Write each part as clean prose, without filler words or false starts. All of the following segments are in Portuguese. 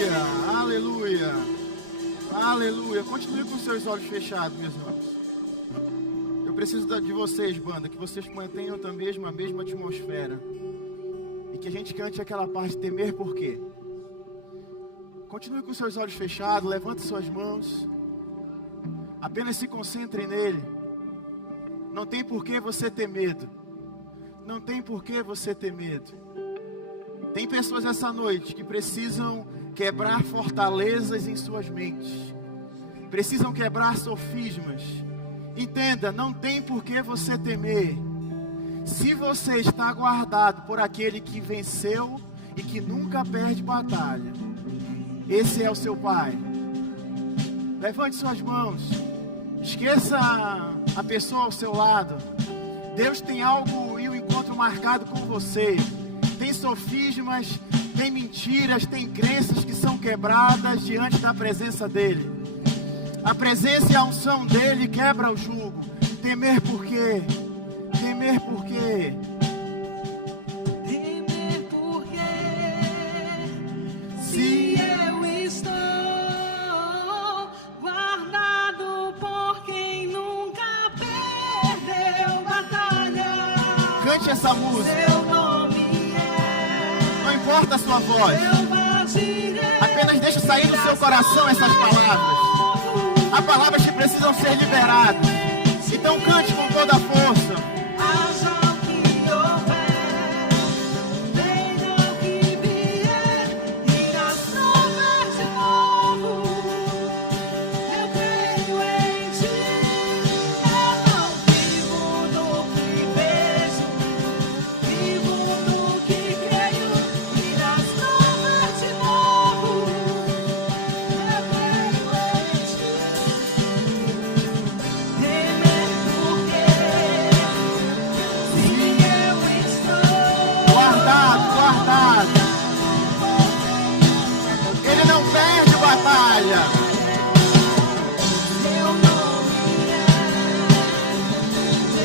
Aleluia, aleluia, aleluia. Continue com seus olhos fechados, meus irmãos. Eu preciso de vocês, banda, que vocês mantenham também a mesma atmosfera. E que a gente cante aquela parte, temer por quê? Continue com seus olhos fechados, levante suas mãos. Apenas se concentre nele. Não tem por que você ter medo. Não tem por que você ter medo. Tem pessoas essa noite que precisam quebrar fortalezas em suas mentes. Precisam quebrar sofismas. Entenda, não tem por que você temer. Se você está guardado por aquele que venceu e que nunca perde batalha, esse é o seu Pai. Levante suas mãos. Esqueça a pessoa ao seu lado. Deus tem algo e um encontro marcado com você. Tem sofismas, tem mentiras, tem crenças que são quebradas diante da presença dEle. A presença e a unção dEle quebra o jugo. Temer por quê? Temer por quê? Temer por quê? Se eu estou guardado por quem nunca perdeu batalha. Cante essa música. Seu nome Não importa a sua voz. é Apenas deixe sair do seu coração essas palavras. Há palavras que precisam ser liberadas. Então cante com toda a força. haja o que houver, venha o que vier, e nas provas de novo, eu creio em ti. Eu não vivo do que vejo, vivo do que creio, e nas provas de novo, eu creio em ti. Temer porque se eu estou Guardado, guardado. Ele não perde batalha. Seu nome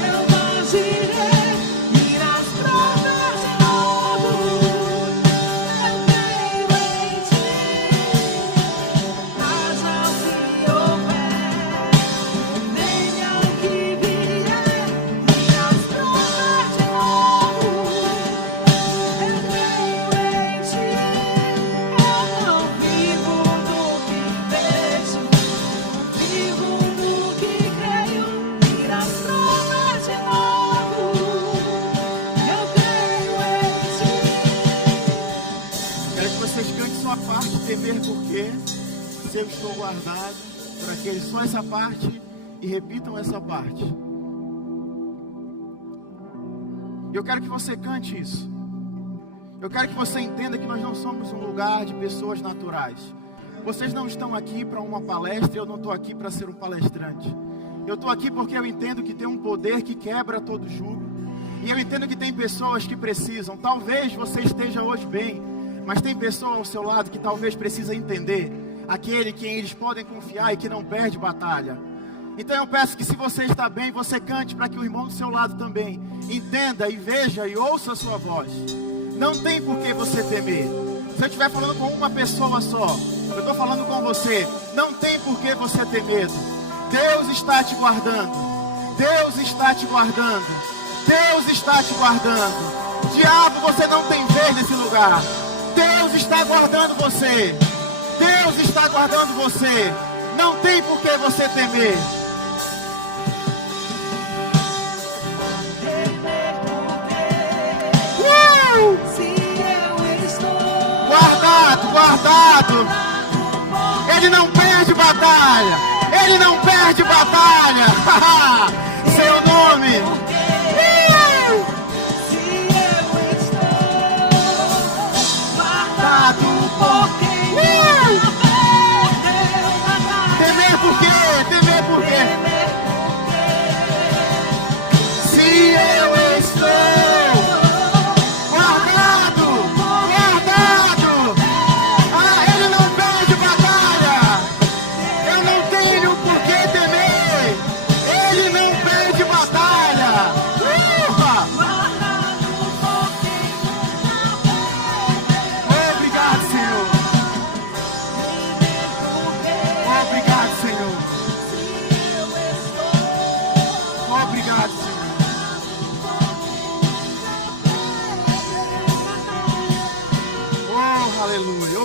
eu agirei, e nas provas de novo, eu creio em ti. Haja o que houver, venha o que vier, e nas provas de novo, eu creio em ti. Eu não vivo do que vejo, vivo do que creio, e nas provas de novo, eu creio em ti. Quero que vocês cantem sua parte, temer por quê? Se eu estou guardado por aquele, só essa parte, e repitam essa parte. Eu quero que você cante isso. Eu quero que você entenda que nós não somos um lugar de pessoas naturais. Vocês não estão aqui para uma palestra, eu não estou aqui para ser um palestrante. Eu estou aqui porque eu entendo que tem um poder que quebra todo jugo. E eu entendo que tem pessoas que precisam. Talvez você esteja hoje bem, mas tem pessoa ao seu lado que talvez precisa entender aquele que eles podem confiar e que não perde batalha. Então eu peço que, se você está bem, você cante para que o irmão do seu lado também entenda e veja e ouça a sua voz. Não tem por que você temer. Se eu estiver falando com uma pessoa só, eu estou falando com você. Não tem por que você ter medo. Deus está te guardando. Deus está te guardando. Deus está te guardando. Diabo, você não tem vez nesse lugar. Deus está guardando você. Deus está guardando você. Não tem por que você temer. Se eu estou Guardado, guardado. Ele não perde batalha. Ele não perde batalha. Seu nome. se eu estou guardado por quem nunca perdeu batalha. Temer por quê? Temer por quê? Se eu estou guardado, guardado. Ele não perde batalha. Eu não tenho por que temer. Ele não perde batalha. Obrigado, Senhor.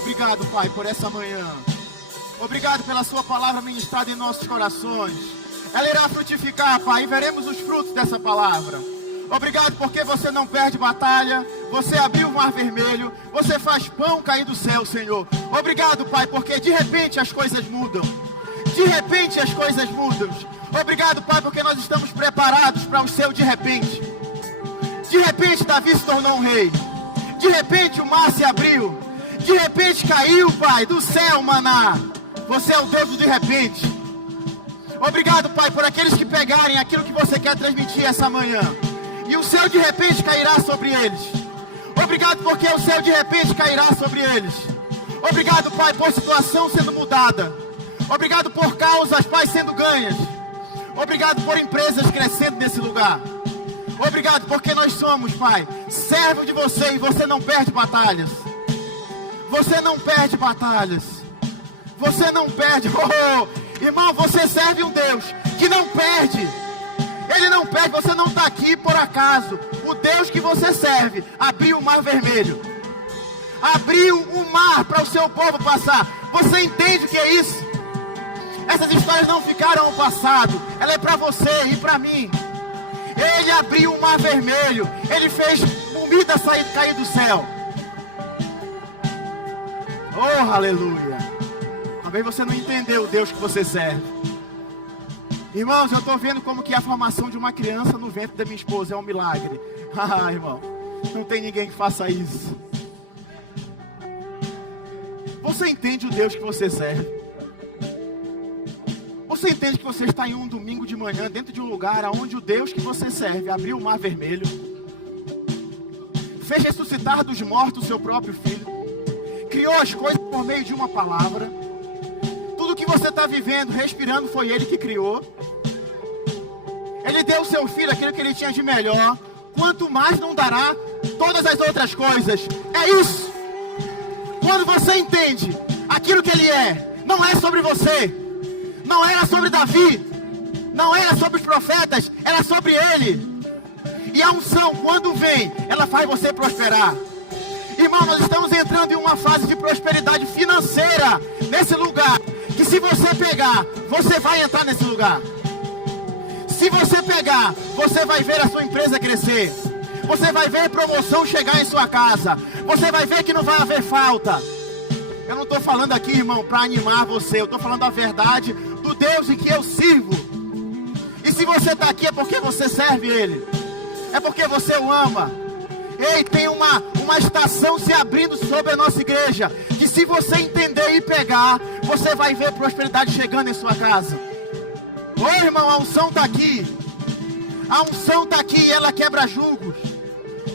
obrigado, Pai, por essa manhã. Obrigado pela sua palavra ministrada em nossos corações. Ela irá frutificar, Pai, e veremos os frutos dessa palavra. Obrigado porque você não perde batalha. Você abriu o mar vermelho. Você faz pão cair do céu, Senhor. Obrigado, Pai, porque de repente as coisas mudam. De repente as coisas mudam. Obrigado, Pai, porque nós estamos preparados para o seu de repente. De repente Davi se tornou um rei. De repente o mar se abriu. De repente caiu, Pai, do céu maná. Você é o Deus do de repente. Obrigado, Pai, por aqueles que pegarem aquilo que você quer transmitir essa manhã. E o céu de repente cairá sobre eles. Obrigado porque o céu de repente cairá sobre eles. Obrigado, Pai, por situação sendo mudada. Obrigado por causas, Pai, sendo ganhas. Obrigado por empresas crescendo nesse lugar. Obrigado porque nós somos, Pai, servo de você e você não perde batalhas. Você não perde batalhas. Você não perde. Irmão, você serve um Deus que não perde. Ele não perde, você não está aqui por acaso. O Deus que você serve abriu o mar vermelho. Abriu o mar para o seu povo passar. Você entende o que é isso? Essas histórias não ficaram ao passado. Ela é para você e para mim. Ele abriu o mar vermelho. Ele fez comida cair do céu. Oh, aleluia. Talvez você não entendeu o Deus que você serve. Irmãos, eu estou vendo como que é a formação de uma criança no ventre da minha esposa. É um milagre. Ah, irmão, não tem ninguém que faça isso. Você entende o Deus que você serve? Você entende que você está em um domingo de manhã dentro de um lugar onde o Deus que você serve abriu o mar vermelho, fez ressuscitar dos mortos o seu próprio filho, criou as coisas por meio de uma palavra. Tudo que você está vivendo, respirando, foi Ele que criou. Ele deu ao seu filho aquilo que Ele tinha de melhor. Quanto mais não dará todas as outras coisas. É isso. Quando você entende aquilo que Ele é, não é sobre você. Não era sobre Davi. Não era sobre os profetas. Era sobre Ele. E a unção, quando vem, ela faz você prosperar. Irmão, nós estamos entrando em uma fase de prosperidade financeira nesse lugar. Que se você pegar, você vai entrar nesse lugar. Se você pegar, você vai ver a sua empresa crescer. Você vai ver promoção chegar em sua casa. Você vai ver que não vai haver falta. Eu não estou falando aqui, irmão, para animar você. Eu estou falando a verdade do Deus em que eu sirvo. E se você está aqui é porque você serve Ele. É porque você o ama. Ei, tem uma estação se abrindo sobre a nossa igreja. Que se você entender e pegar, você vai ver prosperidade chegando em sua casa. Ô irmão, a unção está aqui. A unção está aqui e ela quebra julgos.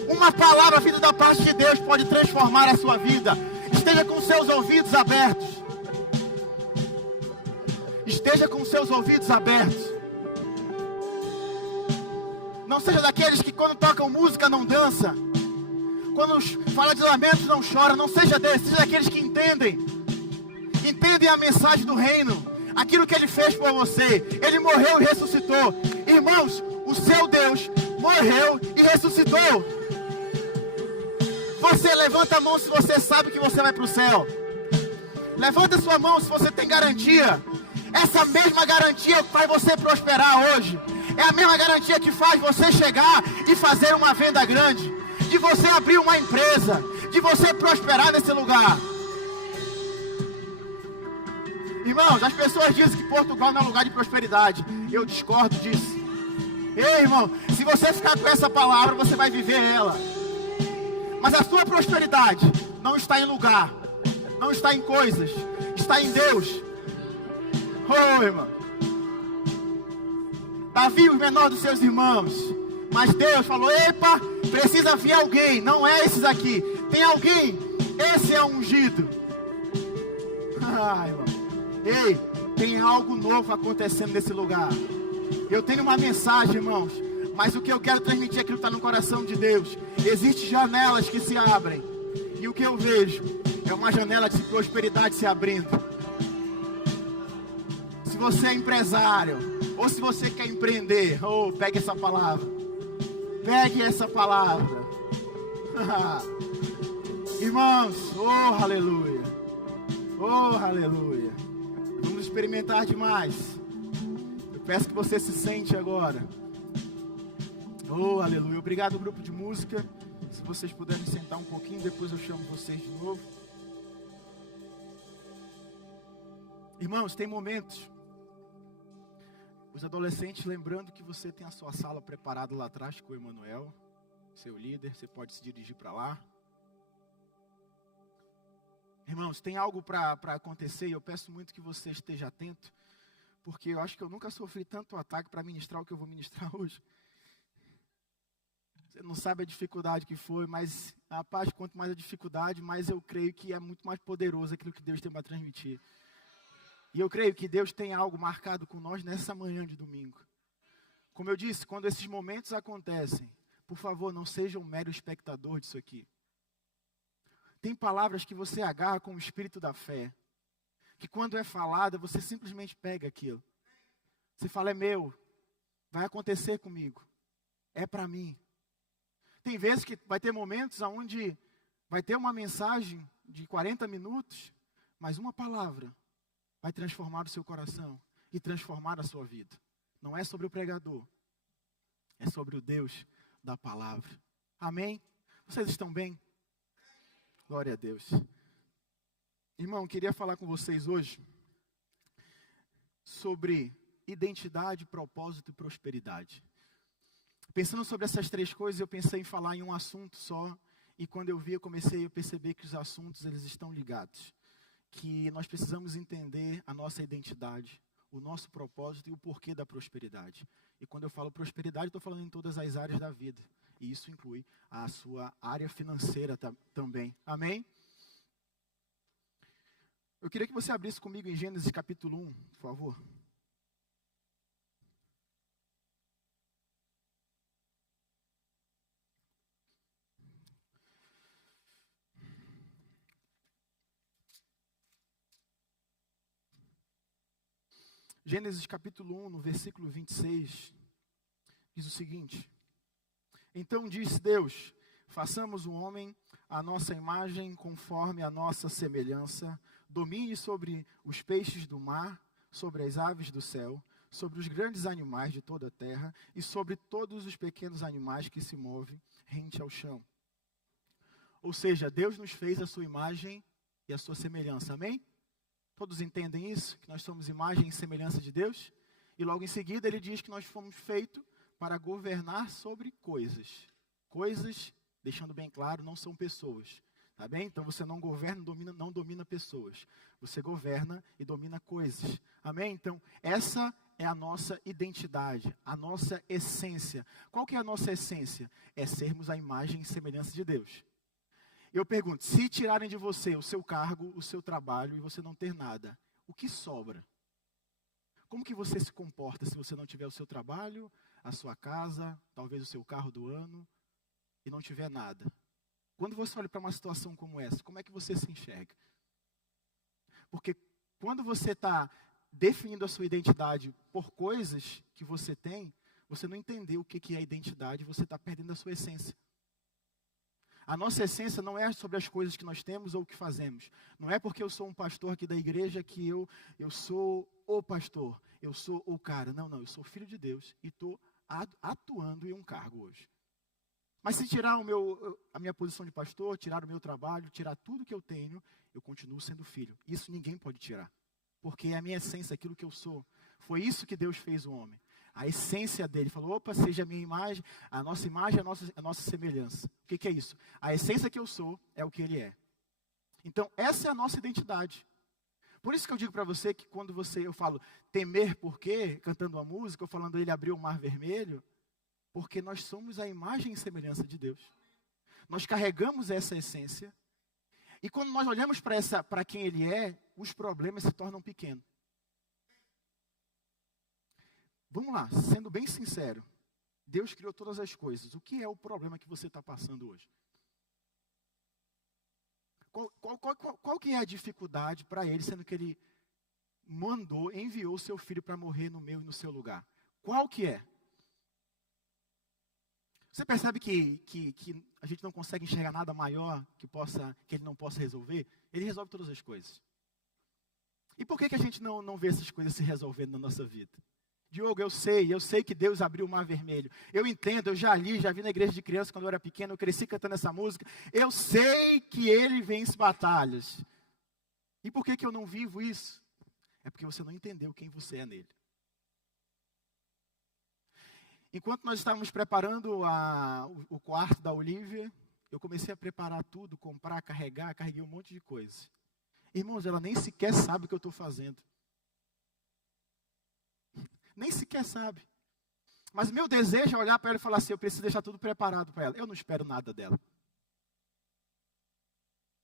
Uma palavra vinda da parte de Deus pode transformar a sua vida. Esteja com seus ouvidos abertos. Esteja com seus ouvidos abertos. Não seja daqueles que quando tocam música não dança. Quando fala de lamentos não chora. Não seja desses. Seja daqueles que entendem. Entendem a mensagem do reino. Aquilo que Ele fez por você. Ele morreu e ressuscitou. Irmãos, o seu Deus morreu e ressuscitou. Você levanta a mão se você sabe que você vai para o céu. Levanta sua mão se você tem garantia. Essa mesma garantia que faz você prosperar hoje. É a mesma garantia que faz você chegar e fazer uma venda grande. De você abrir uma empresa. De você prosperar nesse lugar. Irmãos, as pessoas dizem que Portugal não é lugar de prosperidade. Eu discordo disso. Ei, irmão, se você ficar com essa palavra, você vai viver ela. Mas a sua prosperidade não está em lugar. Não está em coisas. Está em Deus. Oh, irmão. Davi, o menor dos seus irmãos. Mas Deus falou, epa, precisa vir alguém. Não é esses aqui. Tem alguém. Esse é o ungido. Ah, irmão. Ei, tem algo novo acontecendo nesse lugar. Eu tenho uma mensagem, irmãos. Mas o que eu quero transmitir é aquilo que está no coração de Deus. Existem janelas que se abrem. E o que eu vejo é uma janela de prosperidade se abrindo. Se você é empresário, ou se você quer empreender, pegue essa palavra. Pegue essa palavra. Irmãos, aleluia. Oh, aleluia. Vamos experimentar demais. Eu peço que você se sente agora. Oh, aleluia. Obrigado, grupo de música. Se vocês puderem sentar um pouquinho, depois eu chamo vocês de novo. Irmãos, tem momentos. Os adolescentes, lembrando que você tem a sua sala preparada lá atrás com o Emanuel, seu líder, você pode se dirigir para lá. Irmãos, tem algo para acontecer e eu peço muito que você esteja atento, porque eu acho que eu nunca sofri tanto ataque para ministrar o que eu vou ministrar hoje. Você não sabe a dificuldade que foi, mas rapaz, quanto mais a dificuldade, mais eu creio que é muito mais poderoso aquilo que Deus tem para transmitir. E eu creio que Deus tem algo marcado com nós nessa manhã de domingo. Como eu disse, quando esses momentos acontecem, por favor, não seja um mero espectador disso aqui. Tem palavras que você agarra com o espírito da fé, que quando é falada, você simplesmente pega aquilo. Você fala, é meu, vai acontecer comigo, é para mim. Tem vezes que vai ter momentos onde vai ter uma mensagem de 40 minutos, mas uma palavra vai transformar o seu coração e transformar a sua vida. Não é sobre o pregador, é sobre o Deus da palavra. Amém? Vocês estão bem? Glória a Deus. Irmão, queria falar com vocês hoje sobre identidade, propósito e prosperidade. Pensando sobre essas três coisas, eu pensei em falar em um assunto só. E quando eu vi, eu comecei a perceber que os assuntos eles estão ligados. Que nós precisamos entender a nossa identidade, o nosso propósito e o porquê da prosperidade. E quando eu falo prosperidade, estou falando em todas as áreas da vida. E isso inclui a sua área financeira também. Amém? Eu queria que você abrisse comigo em Gênesis capítulo 1, por favor. Gênesis capítulo 1, no versículo 26, diz o seguinte: Então disse Deus, façamos um homem à nossa imagem, conforme a nossa semelhança, domine sobre os peixes do mar, sobre as aves do céu, sobre os grandes animais de toda a terra e sobre todos os pequenos animais que se movem rente ao chão. Ou seja, Deus nos fez a sua imagem e a sua semelhança, amém? Todos entendem isso? Que nós somos imagem e semelhança de Deus? E logo em seguida ele diz que nós fomos feitos para governar sobre coisas. Coisas, deixando bem claro, não são pessoas. Tá bem? Então você não governa, não domina pessoas. Você governa e domina coisas. Amém? Então essa é a nossa identidade, a nossa essência. Qual que é a nossa essência? É sermos a imagem e semelhança de Deus. Eu pergunto, se tirarem de você o seu cargo, o seu trabalho e você não ter nada, o que sobra? Como que você se comporta se você não tiver o seu trabalho, a sua casa, talvez o seu carro do ano e não tiver nada? Quando você olha para uma situação como essa, como é que você se enxerga? Porque quando você está definindo a sua identidade por coisas que você tem, você não entendeu o que é identidade, você está perdendo a sua essência. A nossa essência não é sobre as coisas que nós temos ou o que fazemos. Não é porque eu sou um pastor aqui da igreja que eu sou o pastor, eu sou o cara. Não, eu sou filho de Deus e estou atuando em um cargo hoje. Mas se tirar a minha posição de pastor, tirar o meu trabalho, tirar tudo que eu tenho, eu continuo sendo filho. Isso ninguém pode tirar. Porque é a minha essência, aquilo que eu sou. Foi isso que Deus fez o homem. A essência dele, falou, opa, seja a minha imagem, a nossa semelhança. O que é isso? A essência que eu sou é o que ele é. Então, essa é a nossa identidade. Por isso que eu digo para você que quando eu falo temer por quê, cantando uma música, ou falando ele abriu o mar vermelho, porque nós somos a imagem e semelhança de Deus. Nós carregamos essa essência, e quando nós olhamos para quem ele é, os problemas se tornam pequenos. Vamos lá, sendo bem sincero, Deus criou todas as coisas. O que é o problema que você está passando hoje? Qual que é a dificuldade para ele, sendo que ele enviou o seu filho para morrer no meu e no seu lugar? Qual que é? Você percebe que a gente não consegue enxergar nada maior que ele não possa resolver? Ele resolve todas as coisas. E por que a gente não vê essas coisas se resolvendo na nossa vida? Diogo, eu sei que Deus abriu o mar vermelho. Eu entendo, eu já vi na igreja de criança quando eu era pequeno, eu cresci cantando essa música. Eu sei que Ele vence batalhas. E por que eu não vivo isso? É porque você não entendeu quem você é nele. Enquanto nós estávamos preparando o quarto da Olivia, eu comecei a preparar tudo, comprar, carreguei um monte de coisa. Irmãos, ela nem sequer sabe o que eu estou fazendo. Nem sequer sabe. Mas meu desejo é olhar para ela e falar assim, eu preciso deixar tudo preparado para ela. Eu não espero nada dela.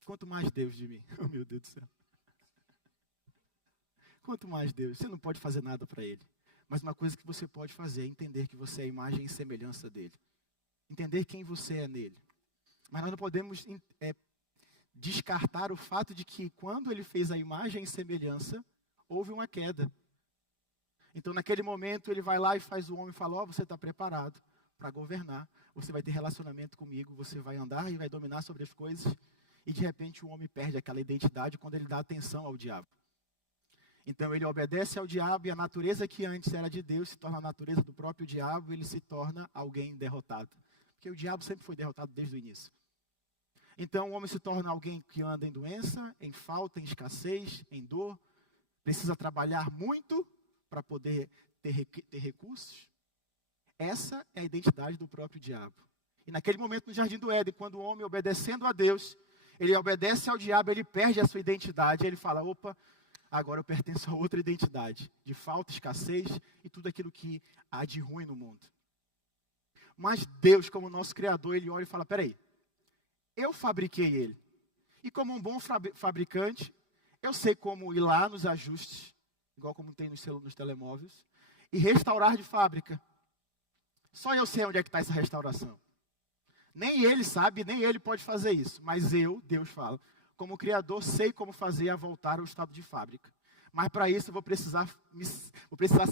Quanto mais Deus de mim. Oh, meu Deus do céu. Quanto mais Deus. Você não pode fazer nada para Ele. Mas uma coisa que você pode fazer é entender que você é a imagem e semelhança dEle. Entender quem você é nele. Mas nós não podemos descartar o fato de que quando Ele fez a imagem e semelhança, houve uma queda. Então, naquele momento, Ele vai lá e faz o homem e fala, você está preparado para governar, você vai ter relacionamento comigo, você vai andar e vai dominar sobre as coisas. E, de repente, o homem perde aquela identidade quando ele dá atenção ao diabo. Então, ele obedece ao diabo e a natureza que antes era de Deus se torna a natureza do próprio diabo e ele se torna alguém derrotado. Porque o diabo sempre foi derrotado desde o início. Então, o homem se torna alguém que anda em doença, em falta, em escassez, em dor, precisa trabalhar muito para poder ter recursos. Essa é a identidade do próprio diabo. E naquele momento no Jardim do Éden, quando o homem obedecendo a Deus, ele obedece ao diabo, ele perde a sua identidade, ele fala, agora eu pertenço a outra identidade, de falta, escassez e tudo aquilo que há de ruim no mundo. Mas Deus, como nosso Criador, Ele olha e fala, peraí, eu fabriquei ele. E como um bom fabricante, eu sei como ir lá nos ajustes, igual como tem nos telemóveis, e restaurar de fábrica. Só eu sei onde é que está essa restauração. Nem ele sabe, nem ele pode fazer isso. Mas eu, Deus fala, como Criador, sei como fazer a voltar ao estado de fábrica. Mas para isso eu vou precisar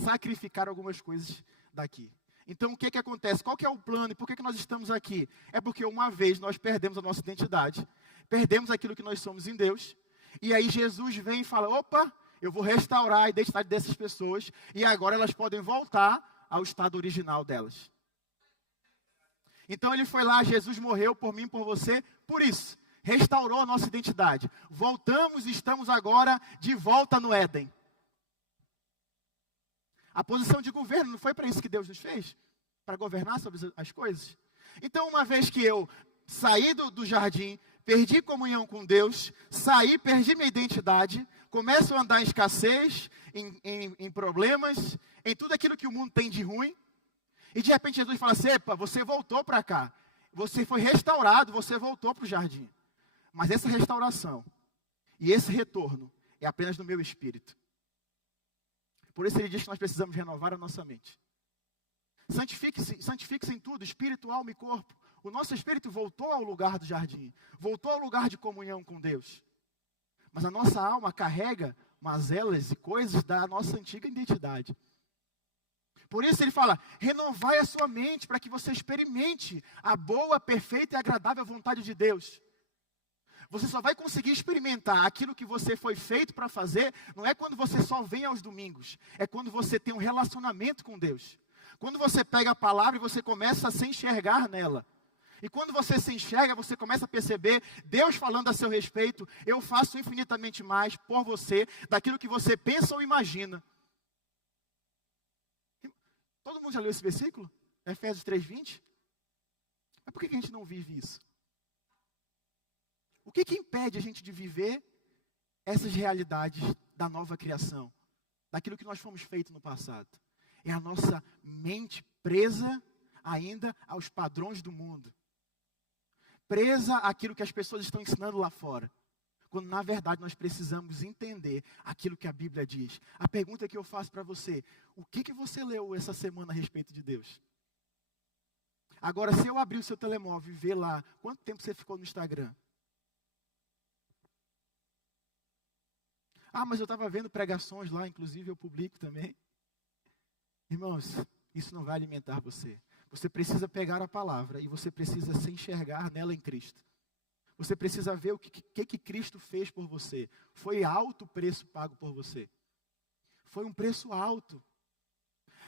sacrificar algumas coisas daqui. Então o que acontece? Qual que é o plano e por que nós estamos aqui? É porque uma vez nós perdemos a nossa identidade, perdemos aquilo que nós somos em Deus, e aí Jesus vem e fala, eu vou restaurar a identidade dessas pessoas, e agora elas podem voltar ao estado original delas. Então ele foi lá, Jesus morreu por mim, por você, por isso. Restaurou a nossa identidade. Voltamos e estamos agora de volta no Éden. A posição de governo, não foi para isso que Deus nos fez? Para governar sobre as coisas? Então, uma vez que eu saí do jardim, perdi comunhão com Deus, perdi minha identidade, começo a andar em escassez, em problemas, em tudo aquilo que o mundo tem de ruim, e de repente Jesus fala assim, você voltou para cá, você foi restaurado, você voltou para o jardim. Mas essa restauração e esse retorno é apenas no meu espírito. Por isso ele diz que nós precisamos renovar a nossa mente. Santifique-se em tudo, espírito, alma e corpo. O nosso espírito voltou ao lugar do jardim, voltou ao lugar de comunhão com Deus. Mas a nossa alma carrega mazelas e coisas da nossa antiga identidade. Por isso ele fala, renovai a sua mente para que você experimente a boa, perfeita e agradável vontade de Deus. Você só vai conseguir experimentar aquilo que você foi feito para fazer, não é quando você só vem aos domingos, é quando você tem um relacionamento com Deus. Quando você pega a palavra e você começa a se enxergar nela. E quando você se enxerga, você começa a perceber Deus falando a seu respeito, eu faço infinitamente mais por você, daquilo que você pensa ou imagina. Todo mundo já leu esse versículo? Efésios 3:20? Mas por que a gente não vive isso? O que impede a gente de viver essas realidades da nova criação? Daquilo que nós fomos feitos no passado? É a nossa mente presa ainda aos padrões do mundo. Presa àquilo que as pessoas estão ensinando lá fora. Quando na verdade nós precisamos entender aquilo que a Bíblia diz. A pergunta que eu faço para você, o que você leu essa semana a respeito de Deus? Agora, se eu abrir o seu telemóvel e ver lá, quanto tempo você ficou no Instagram? Mas eu estava vendo pregações lá, inclusive eu publico também. Irmãos, isso não vai alimentar você. Você precisa pegar a palavra e você precisa se enxergar nela em Cristo. Você precisa ver o que Cristo fez por você. Foi alto o preço pago por você. Foi um preço alto.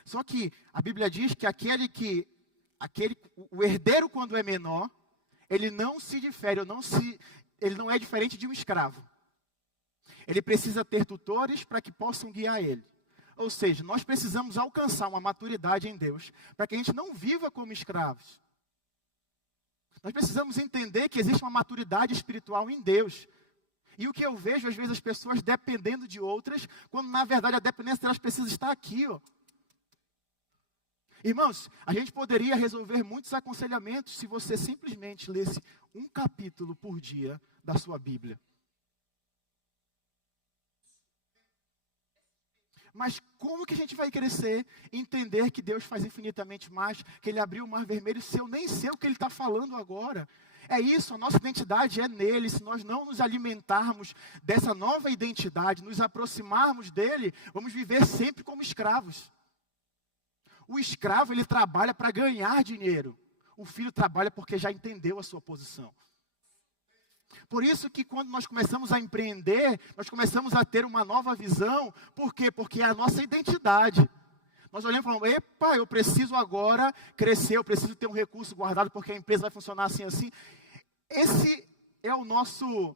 Só que a Bíblia diz que o herdeiro, quando é menor, ele não se difere, ele não é diferente de um escravo. Ele precisa ter tutores para que possam guiar ele. Ou seja, nós precisamos alcançar uma maturidade em Deus para que a gente não viva como escravos. Nós precisamos entender que existe uma maturidade espiritual em Deus. E o que eu vejo, às vezes, as pessoas dependendo de outras, quando na verdade a dependência delas precisa estar aqui, ó. Irmãos, a gente poderia resolver muitos aconselhamentos se você simplesmente lesse um capítulo por dia da sua Bíblia. Mas como que a gente vai crescer e entender que Deus faz infinitamente mais, que Ele abriu o mar vermelho, se eu nem sei o que Ele está falando agora? É isso, a nossa identidade é nele. Se nós não nos alimentarmos dessa nova identidade, nos aproximarmos dele, vamos viver sempre como escravos. O escravo, ele trabalha para ganhar dinheiro. O filho trabalha porque já entendeu a sua posição. Por isso que quando nós começamos a empreender, nós começamos a ter uma nova visão. Por quê? Porque é a nossa identidade. Nós olhamos e falamos, epa, eu preciso agora crescer, eu preciso ter um recurso guardado porque a empresa vai funcionar assim, assim. Esse é o nosso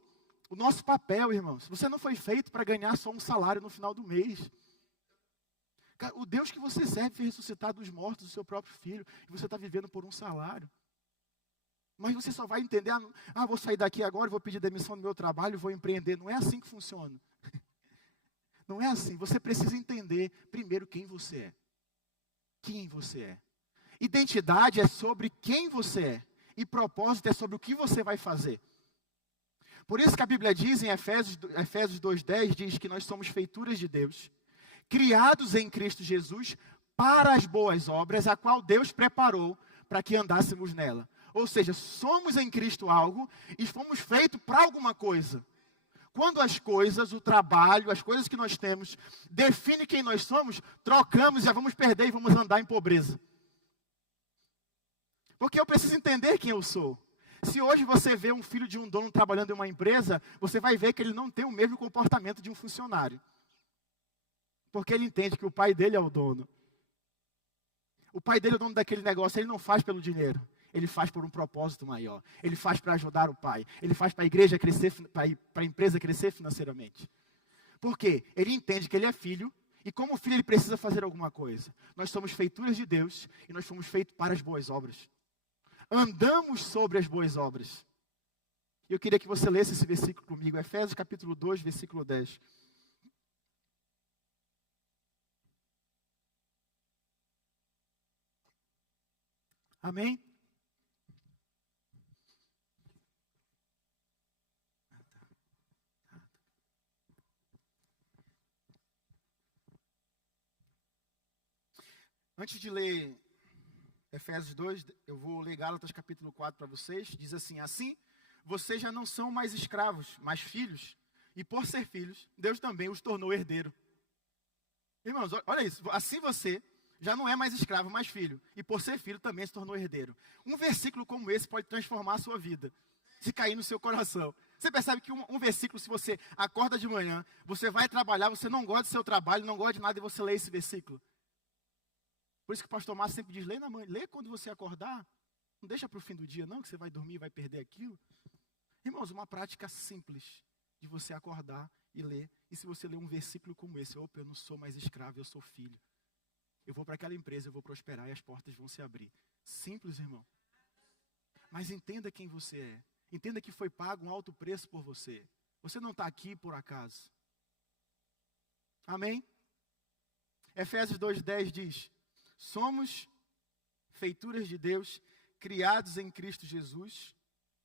papel, irmãos. Você não foi feito para ganhar só um salário no final do mês. O Deus que você serve fez ressuscitar dos mortos o seu próprio filho, e você está vivendo por um salário. Mas você só vai entender, vou sair daqui agora, vou pedir demissão do meu trabalho, vou empreender. Não é assim que funciona. Não é assim. Você precisa entender primeiro quem você é. Quem você é. Identidade é sobre quem você é. E propósito é sobre o que você vai fazer. Por isso que a Bíblia diz em Efésios 2:10, diz que nós somos feituras de Deus, criados em Cristo Jesus para as boas obras, a qual Deus preparou para que andássemos nela. Ou seja, somos em Cristo algo e fomos feitos para alguma coisa. Quando as coisas, o trabalho, as coisas que nós temos, definem quem nós somos, trocamos e já vamos perder e vamos andar em pobreza. Porque eu preciso entender quem eu sou. Se hoje você vê um filho de um dono trabalhando em uma empresa, você vai ver que ele não tem o mesmo comportamento de um funcionário. Porque ele entende que o pai dele é o dono. O pai dele é o dono daquele negócio, ele não faz pelo dinheiro. Ele faz por um propósito maior. Ele faz para ajudar o pai. Ele faz para a igreja crescer, para a empresa crescer financeiramente. Por quê? Ele entende que ele é filho e como filho ele precisa fazer alguma coisa. Nós somos feituras de Deus e nós fomos feitos para as boas obras. Andamos sobre as boas obras. Eu queria que você lesse esse versículo comigo. Efésios capítulo 2, versículo 10. Amém? Antes de ler Efésios 2, eu vou ler Gálatas capítulo 4 para vocês. Diz assim, assim, vocês já não são mais escravos, mas filhos. E por ser filhos, Deus também os tornou herdeiro. Irmãos, olha isso. Assim você já não é mais escravo, mas filho. E por ser filho também se tornou herdeiro. Um versículo como esse pode transformar a sua vida. Se cair no seu coração. Você percebe que um versículo, se você acorda de manhã, você vai trabalhar, você não gosta do seu trabalho, não gosta de nada e você lê esse versículo. Por isso que o pastor Márcio sempre diz, lê quando você acordar. Não deixa para o fim do dia não, que você vai dormir e vai perder aquilo. Irmãos, uma prática simples de você acordar e ler. E se você ler um versículo como esse, eu não sou mais escravo, eu sou filho. Eu vou para aquela empresa, eu vou prosperar e as portas vão se abrir. Simples, irmão. Mas entenda quem você é. Entenda que foi pago um alto preço por você. Você não está aqui por acaso. Amém? Efésios 2:10 diz, somos feituras de Deus, criados em Cristo Jesus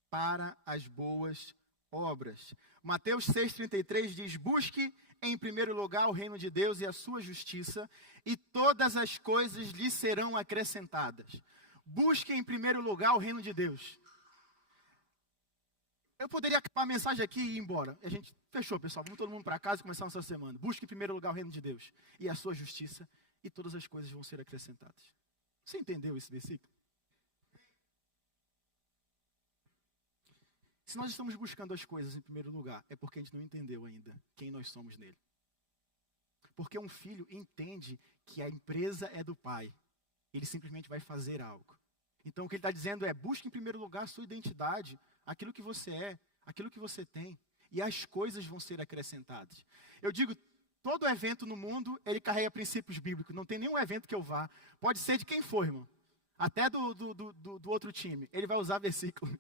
para as boas obras. Mateus 6,33 diz, busque em primeiro lugar o reino de Deus e a sua justiça, e todas as coisas lhe serão acrescentadas. Busque em primeiro lugar o reino de Deus. Eu poderia acabar a mensagem aqui e ir embora. A gente fechou, pessoal. Vamos todo mundo para casa e começar a nossa semana. Busque em primeiro lugar o reino de Deus e a sua justiça, e todas as coisas vão ser acrescentadas. Você entendeu esse versículo? Se nós estamos buscando as coisas em primeiro lugar, é porque a gente não entendeu ainda quem nós somos nele. Porque um filho entende que a empresa é do pai. Ele simplesmente vai fazer algo. Então o que ele está dizendo é, busque em primeiro lugar a sua identidade, aquilo que você é, aquilo que você tem. E as coisas vão ser acrescentadas. Eu digo, todo evento no mundo, ele carrega princípios bíblicos. Não tem nenhum evento que eu vá. Pode ser de quem for, irmão. Até do outro time. Ele vai usar versículo.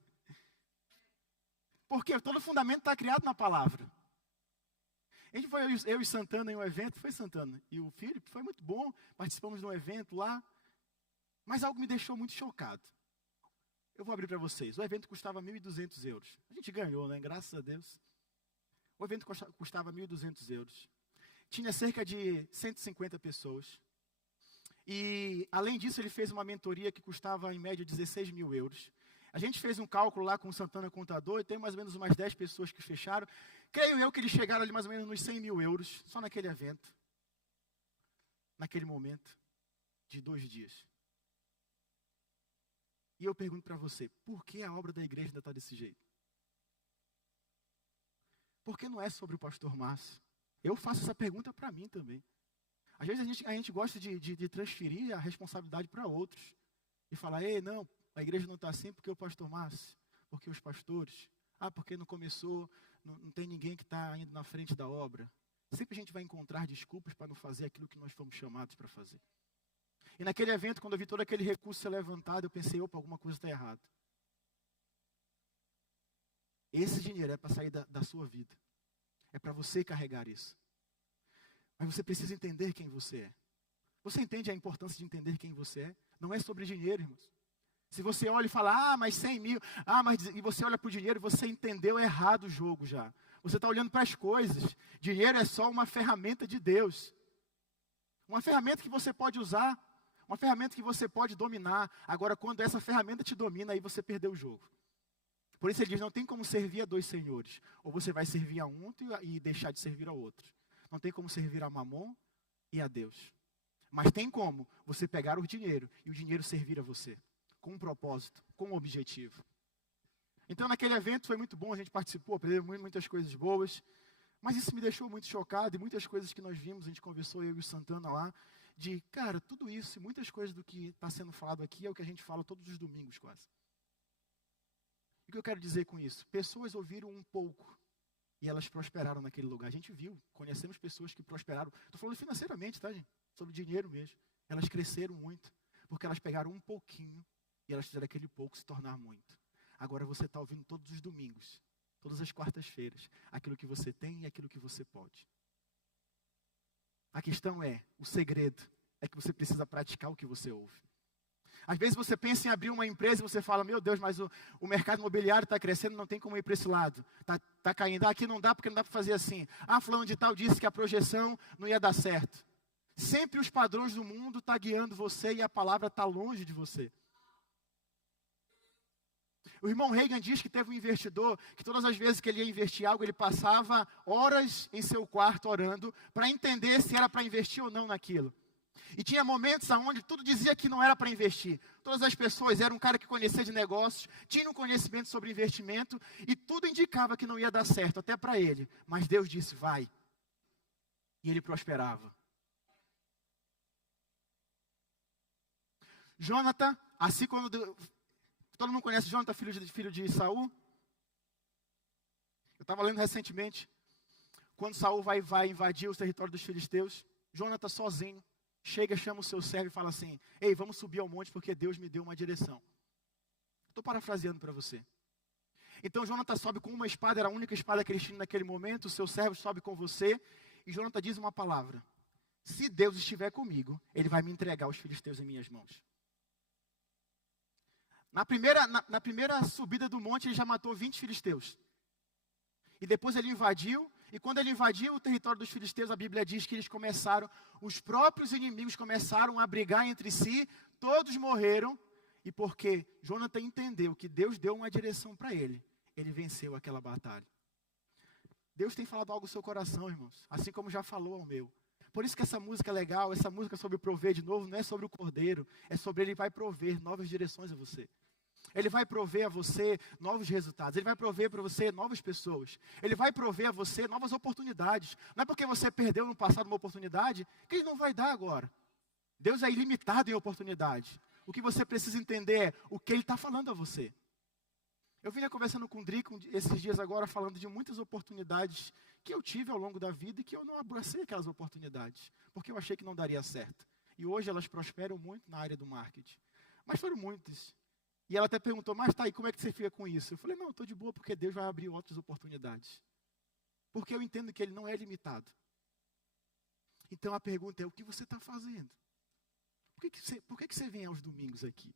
Porque todo o fundamento está criado na palavra. A gente foi, eu e Santana, em um evento. Foi Santana e o Filipe. Foi muito bom. Participamos de um evento lá. Mas algo me deixou muito chocado. Eu vou abrir para vocês. O evento custava 1.200 euros. A gente ganhou, né? Graças a Deus. O evento custava 1.200 euros. Tinha cerca de 150 pessoas. E, além disso, ele fez uma mentoria que custava, em média, 16 mil euros. A gente fez um cálculo lá com o Santana Contador e tem mais ou menos umas 10 pessoas que fecharam. Creio eu que eles chegaram ali mais ou menos nos 100 mil euros, só naquele evento. Naquele momento, de 2 dias. E eu pergunto para você, por que a obra da igreja ainda está desse jeito? Porque não é sobre o pastor Márcio. Eu faço essa pergunta para mim também. Às vezes a gente gosta de transferir a responsabilidade para outros. E falar, ei, não, a igreja não está assim porque o pastor Márcio, porque os pastores, porque não começou, não tem ninguém que está indo na frente da obra. Sempre a gente vai encontrar desculpas para não fazer aquilo que nós fomos chamados para fazer. E naquele evento, quando eu vi todo aquele recurso ser levantado, eu pensei, opa, alguma coisa está errada. Esse dinheiro é para sair da sua vida. É para você carregar isso. Mas você precisa entender quem você é. Você entende a importância de entender quem você é? Não é sobre dinheiro, irmãos. Se você olha e fala, mas 100 mil, e você olha para o dinheiro e você entendeu errado o jogo já. Você está olhando para as coisas. Dinheiro é só uma ferramenta de Deus. Uma ferramenta que você pode usar. Uma ferramenta que você pode dominar. Agora, quando essa ferramenta te domina, aí você perdeu o jogo. Por isso ele diz, não tem como servir a 2 senhores. Ou você vai servir a um e deixar de servir ao outro. Não tem como servir a Mamon e a Deus. Mas tem como você pegar o dinheiro e o dinheiro servir a você. Com um propósito, com um objetivo. Então naquele evento foi muito bom, a gente participou, aprendeu muitas coisas boas. Mas isso me deixou muito chocado e muitas coisas que nós vimos, a gente conversou, eu e o Santana lá, de, cara, tudo isso e muitas coisas do que está sendo falado aqui é o que a gente fala todos os domingos quase. O que eu quero dizer com isso? Pessoas ouviram um pouco e elas prosperaram naquele lugar. A gente viu, conhecemos pessoas que prosperaram. Estou falando financeiramente, tá, gente? Sobre dinheiro mesmo. Elas cresceram muito, porque elas pegaram um pouquinho e elas fizeram aquele pouco se tornar muito. Agora você está ouvindo todos os domingos, todas as quartas-feiras, aquilo que você tem e aquilo que você pode. A questão é, o segredo é que você precisa praticar o que você ouve. Às vezes você pensa em abrir uma empresa e você fala, meu Deus, mas o mercado imobiliário está crescendo, não tem como ir para esse lado. Está caindo, aqui não dá porque não dá para fazer assim. Fulano de tal disse que a projeção não ia dar certo. Sempre os padrões do mundo estão guiando você e a palavra está longe de você. O irmão Reagan diz que teve um investidor que todas as vezes que ele ia investir algo, ele passava horas em seu quarto orando para entender se era para investir ou não naquilo. E tinha momentos onde tudo dizia que não era para investir. Todas as pessoas, era um cara que conhecia de negócios, tinha um conhecimento sobre investimento e tudo indicava que não ia dar certo, até para ele. Mas Deus disse, vai. E ele prosperava. Jonathan, assim quando... Todo mundo conhece Jonathan, filho de Saul? Eu estava lendo recentemente, quando Saul vai invadir o território dos filisteus, Jonathan sozinho, chega, chama o seu servo e fala assim, ei, vamos subir ao monte porque Deus me deu uma direção. Estou parafraseando para você. Então Jonathan sobe com uma espada, era a única espada que ele tinha naquele momento, o seu servo sobe com você, e Jonathan diz uma palavra, se Deus estiver comigo, ele vai me entregar os filisteus em minhas mãos. Na primeira subida do monte, ele já matou 20 filisteus. E depois ele invadiu, e quando ele invadiu o território dos filisteus, a Bíblia diz que os próprios inimigos começaram a brigar entre si, todos morreram, e porque Jonathan entendeu que Deus deu uma direção para ele, ele venceu aquela batalha. Deus tem falado algo no seu coração, irmãos, assim como já falou ao meu. Por isso que essa música é legal, essa música sobre prover de novo, não é sobre o cordeiro, é sobre ele vai prover novas direções a você. Ele vai prover a você novos resultados. Ele vai prover para você novas pessoas. Ele vai prover a você novas oportunidades. Não é porque você perdeu no passado uma oportunidade que Ele não vai dar agora. Deus é ilimitado em oportunidade. O que você precisa entender é o que Ele está falando a você. Eu vinha conversando com o Drico esses dias agora, falando de muitas oportunidades que eu tive ao longo da vida e que eu não abracei aquelas oportunidades, porque eu achei que não daria certo. E hoje elas prosperam muito na área do marketing. Mas foram muitas. E ela até perguntou, mas tá aí, como é que você fica com isso? Eu falei, não, estou de boa porque Deus vai abrir outras oportunidades. Porque eu entendo que Ele não é limitado. Então a pergunta é, o que você está fazendo? Por que você vem aos domingos aqui?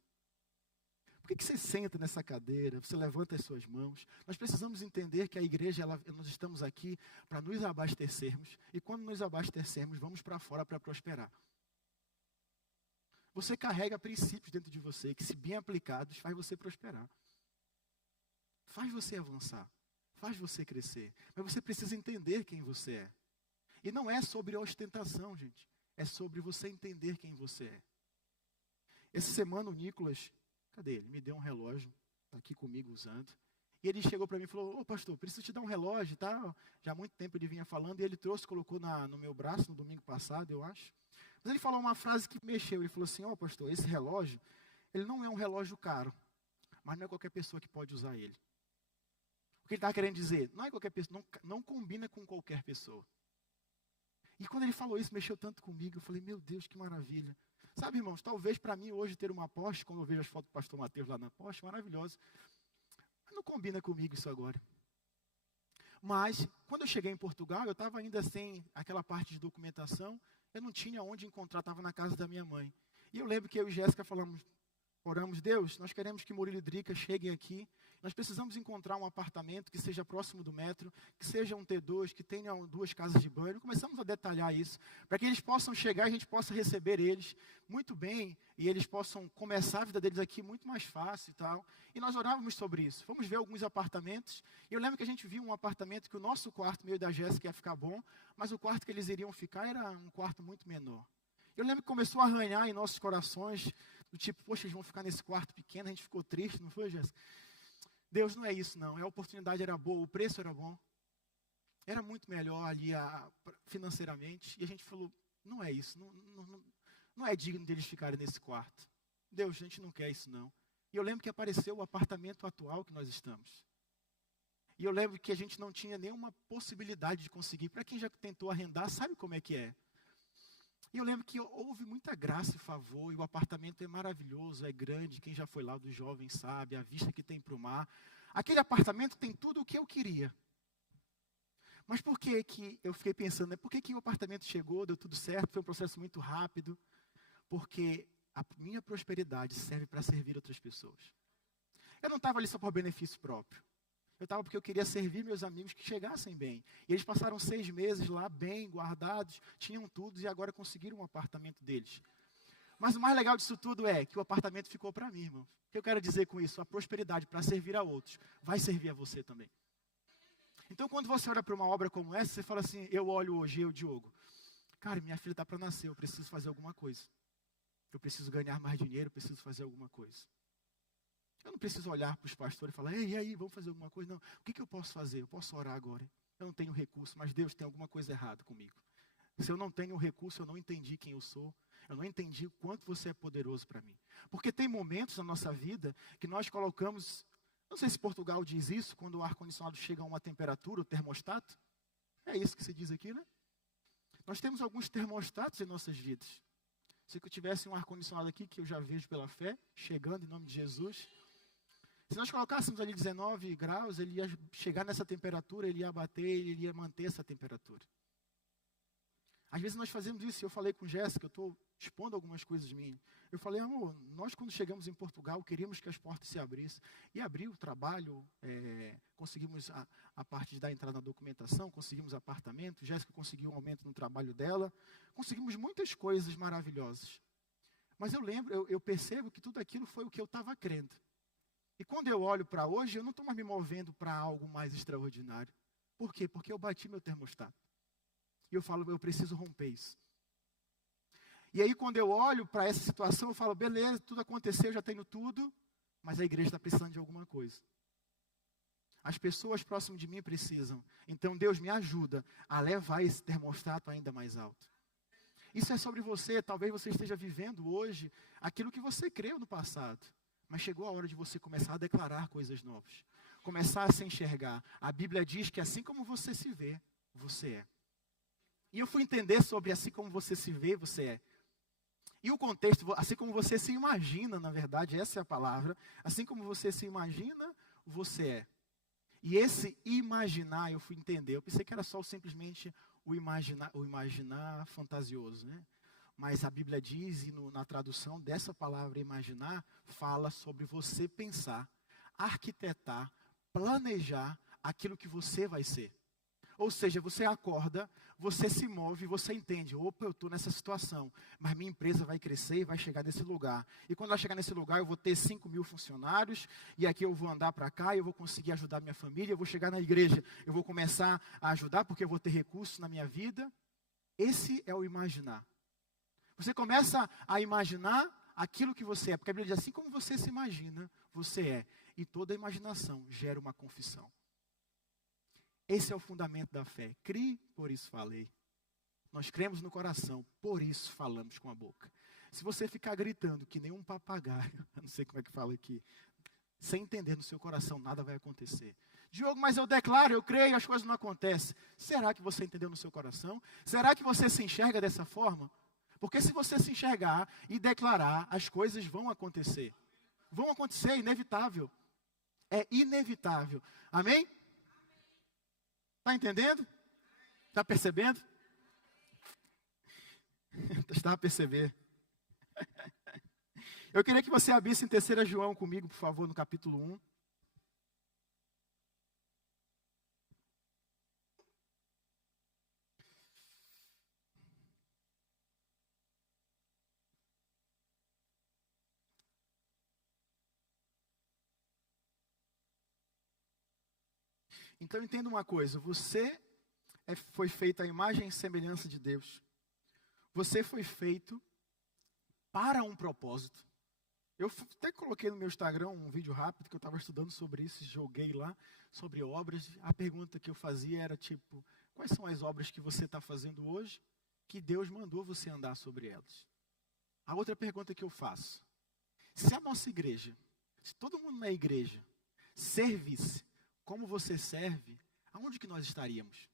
Por que você senta nessa cadeira, você levanta as suas mãos? Nós precisamos entender que a igreja, nós estamos aqui para nos abastecermos. E quando nos abastecermos, vamos para fora para prosperar. Você carrega princípios dentro de você que, se bem aplicados, faz você prosperar. Faz você avançar. Faz você crescer. Mas você precisa entender quem você é. E não é sobre ostentação, gente. É sobre você entender quem você é. Essa semana o Nicolas, cadê ele? Me deu um relógio, está aqui comigo usando. E ele chegou para mim e falou, ô pastor, preciso te dar um relógio, tá? Já há muito tempo ele vinha falando, e ele trouxe, colocou no meu braço no domingo passado, eu acho. Mas ele falou uma frase que mexeu, ele falou assim, ó pastor, esse relógio, ele não é um relógio caro, mas não é qualquer pessoa que pode usar ele. O que ele estava querendo dizer? Não é qualquer pessoa, não combina com qualquer pessoa. E quando ele falou isso, mexeu tanto comigo, eu falei, meu Deus, que maravilha. Sabe, irmãos, talvez para mim hoje ter uma Porsche, quando eu vejo as fotos do pastor Mateus lá na Porsche, maravilhosa. Mas não combina comigo isso agora. Mas, quando eu cheguei em Portugal, eu estava ainda sem aquela parte de documentação, eu não tinha onde encontrar, estava na casa da minha mãe. E eu lembro que eu e Jéssica oramos, Deus, nós queremos que Murilo e Drica cheguem aqui, nós precisamos encontrar um apartamento que seja próximo do metro, que seja um T2, que tenha 2 casas de banho. Começamos a detalhar isso, para que eles possam chegar e a gente possa receber eles muito bem, e eles possam começar a vida deles aqui muito mais fácil e tal. E nós orávamos sobre isso. Fomos ver alguns apartamentos, e eu lembro que a gente viu um apartamento que o nosso quarto, meio da Jéssica, ia ficar bom, mas o quarto que eles iriam ficar era um quarto muito menor. Eu lembro que começou a arranhar em nossos corações, do tipo, poxa, eles vão ficar nesse quarto pequeno, a gente ficou triste, não foi, Jéssica? Deus, não é isso não, a oportunidade era boa, o preço era bom, era muito melhor ali financeiramente, e a gente falou, não é isso, não é digno deles ficarem nesse quarto. Deus, a gente não quer isso não. E eu lembro que apareceu o apartamento atual que nós estamos. E eu lembro que a gente não tinha nenhuma possibilidade de conseguir. Para quem já tentou arrendar, sabe como é que é. E eu lembro que houve muita graça e favor, e o apartamento é maravilhoso, é grande, quem já foi lá dos jovens sabe, a vista que tem para o mar. Aquele apartamento tem tudo o que eu queria. Mas por que eu fiquei pensando, né? Por que o apartamento chegou, deu tudo certo, foi um processo muito rápido? Porque a minha prosperidade serve para servir outras pessoas. Eu não estava ali só por benefício próprio. Eu estava porque eu queria servir meus amigos que chegassem bem. E eles passaram 6 meses lá bem, guardados, tinham tudo e agora conseguiram um apartamento deles. Mas o mais legal disso tudo é que o apartamento ficou para mim, irmão. O que eu quero dizer com isso? A prosperidade para servir a outros vai servir a você também. Então, quando você olha para uma obra como essa, você fala assim, eu olho hoje, Diogo. Cara, minha filha está para nascer, eu preciso fazer alguma coisa. Eu preciso ganhar mais dinheiro, eu preciso fazer alguma coisa. Eu não preciso olhar para os pastores e falar, ei, e aí, vamos fazer alguma coisa? Não, o que eu posso fazer? Eu posso orar agora. Eu não tenho recurso, mas Deus tem alguma coisa errada comigo. Se eu não tenho recurso, eu não entendi quem eu sou. Eu não entendi o quanto você é poderoso para mim. Porque tem momentos na nossa vida que nós colocamos, não sei se Portugal diz isso, quando o ar-condicionado chega a uma temperatura, o termostato. É isso que se diz aqui, né? Nós temos alguns termostatos em nossas vidas. Se eu tivesse um ar-condicionado aqui, que eu já vejo pela fé, chegando em nome de Jesus. Se nós colocássemos ali 19 graus, ele ia chegar nessa temperatura, ele ia bater, ele ia manter essa temperatura. Às vezes nós fazemos isso, e eu falei com Jéssica, eu estou expondo algumas coisas minhas. Eu falei, amor, nós quando chegamos em Portugal, queríamos que as portas se abrissem. E abriu o trabalho, conseguimos a parte da entrada na documentação, conseguimos apartamento, Jéssica conseguiu um aumento no trabalho dela, conseguimos muitas coisas maravilhosas. Mas eu percebo que tudo aquilo foi o que eu estava crendo. E quando eu olho para hoje, eu não estou mais me movendo para algo mais extraordinário. Por quê? Porque eu bati meu termostato. E eu falo, eu preciso romper isso. E aí quando eu olho para essa situação, eu falo, beleza, tudo aconteceu, eu já tenho tudo, mas a igreja está precisando de alguma coisa. As pessoas próximas de mim precisam. Então Deus me ajuda a levar esse termostato ainda mais alto. Isso é sobre você. Talvez você esteja vivendo hoje aquilo que você creu no passado. Mas chegou a hora de você começar a declarar coisas novas. Começar a se enxergar. A Bíblia diz que assim como você se vê, você é. E eu fui entender sobre assim como você se vê, você é. E o contexto, assim como você se imagina, na verdade, essa é a palavra. Assim como você se imagina, você é. E esse imaginar, eu fui entender. Eu pensei que era só simplesmente o imaginar fantasioso, né? Mas a Bíblia diz, e na tradução dessa palavra imaginar, fala sobre você pensar, arquitetar, planejar aquilo que você vai ser. Ou seja, você acorda, você se move, você entende, opa, eu estou nessa situação, mas minha empresa vai crescer e vai chegar nesse lugar. E quando ela chegar nesse lugar, eu vou ter 5.000 funcionários, e aqui eu vou andar para cá, eu vou conseguir ajudar minha família, eu vou chegar na igreja, eu vou começar a ajudar, porque eu vou ter recursos na minha vida. Esse é o imaginar. Você começa a imaginar aquilo que você é, porque a Bíblia diz assim como você se imagina, você é. E toda imaginação gera uma confissão. Esse é o fundamento da fé. Crie, por isso falei. Nós cremos no coração, por isso falamos com a boca. Se você ficar gritando que nem um papagaio, eu não sei como é que fala aqui, sem entender no seu coração, nada vai acontecer. Diogo, mas eu declaro, eu creio, as coisas não acontecem. Será que você entendeu no seu coração? Será que você se enxerga dessa forma? Porque se você se enxergar e declarar, as coisas vão acontecer. Vão acontecer, é inevitável. É inevitável. Amém? Está entendendo? Está percebendo? Está a perceber. Eu queria que você abrisse em 3 João comigo, por favor, no capítulo 1. Então entenda uma coisa, você foi feito à imagem e semelhança de Deus. Você foi feito para um propósito. Eu até coloquei no meu Instagram um vídeo rápido que eu estava estudando sobre isso, joguei lá sobre obras. A pergunta que eu fazia era tipo, quais são as obras que você está fazendo hoje que Deus mandou você andar sobre elas? A outra pergunta que eu faço, se a nossa igreja, se todo mundo na igreja servisse como você serve, aonde que nós estaríamos?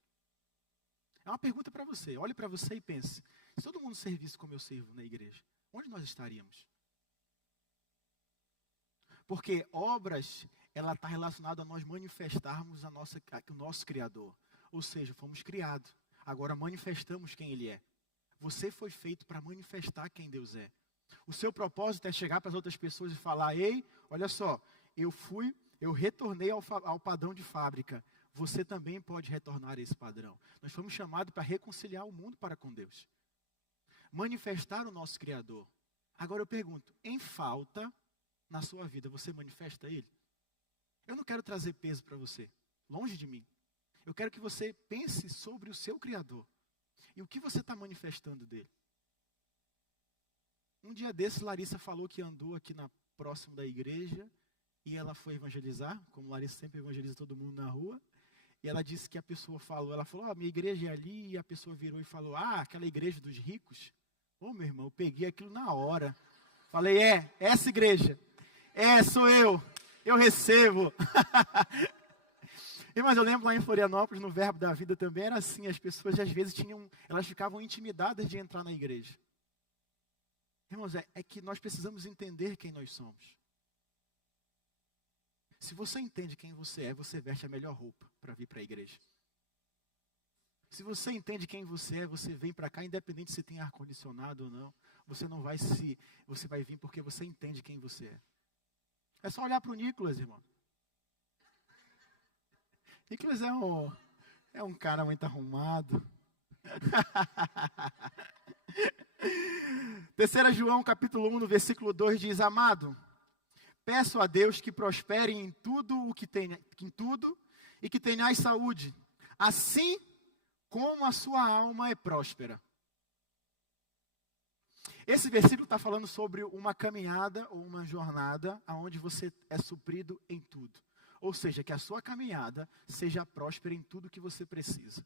É uma pergunta para você. Olhe para você e pense. Se todo mundo servisse como eu sirvo na igreja, onde nós estaríamos? Porque obras, ela está relacionada a nós manifestarmos o nosso Criador. Ou seja, fomos criados. Agora manifestamos quem Ele é. Você foi feito para manifestar quem Deus é. O seu propósito é chegar para as outras pessoas e falar, ei, olha só, eu retornei ao padrão de fábrica. Você também pode retornar a esse padrão. Nós fomos chamados para reconciliar o mundo para com Deus. Manifestar o nosso Criador. Agora eu pergunto, em falta na sua vida, você manifesta Ele? Eu não quero trazer peso para você, longe de mim. Eu quero que você pense sobre o seu Criador. E o que você está manifestando dele. Um dia desses, Larissa falou que andou aqui próximo da igreja e ela foi evangelizar, como Larissa sempre evangeliza todo mundo na rua. E ela disse que a pessoa falou, minha igreja é ali, e a pessoa virou e falou, aquela igreja dos ricos. Ô, meu irmão, eu peguei aquilo na hora. Falei, essa igreja. Sou eu recebo. Mas eu lembro lá em Florianópolis, no Verbo da Vida também, era assim, as pessoas às vezes elas ficavam intimidadas de entrar na igreja. Irmãos, é que nós precisamos entender quem nós somos. Se você entende quem você é, você veste a melhor roupa para vir para a igreja. Se você entende quem você é, você vem para cá, independente se tem ar-condicionado ou não. Você vai vir porque você entende quem você é. É só olhar para o Nicolas, irmão. Nicolas é um cara muito arrumado. 3 João, capítulo 1, no versículo 2, diz, amado, peço a Deus que prospere em tudo e que tenhais saúde, assim como a sua alma é próspera. Esse versículo está falando sobre uma caminhada ou uma jornada onde você é suprido em tudo. Ou seja, que a sua caminhada seja próspera em tudo que você precisa.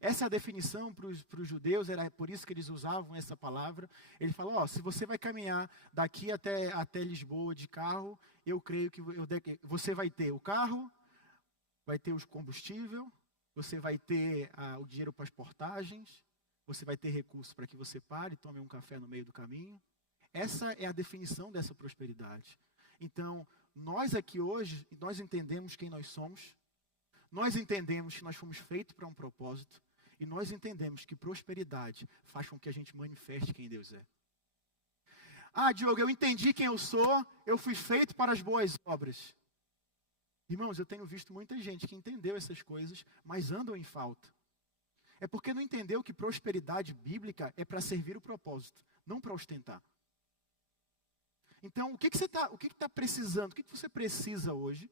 Essa é a definição para os judeus, era por isso que eles usavam essa palavra. Ele falou, se você vai caminhar daqui até Lisboa de carro, eu creio que você vai ter o carro, vai ter o combustível, você vai ter o dinheiro para as portagens, você vai ter recursos para que você pare e tome um café no meio do caminho. Essa é a definição dessa prosperidade. Então, nós aqui hoje, nós entendemos quem nós somos, nós entendemos que nós fomos feitos para um propósito, e nós entendemos que prosperidade faz com que a gente manifeste quem Deus é. Diogo, eu entendi quem eu sou, eu fui feito para as boas obras. Irmãos, eu tenho visto muita gente que entendeu essas coisas, mas andam em falta. É porque não entendeu que prosperidade bíblica é para servir o propósito, não para ostentar. Então, o que você está precisando? O que você precisa hoje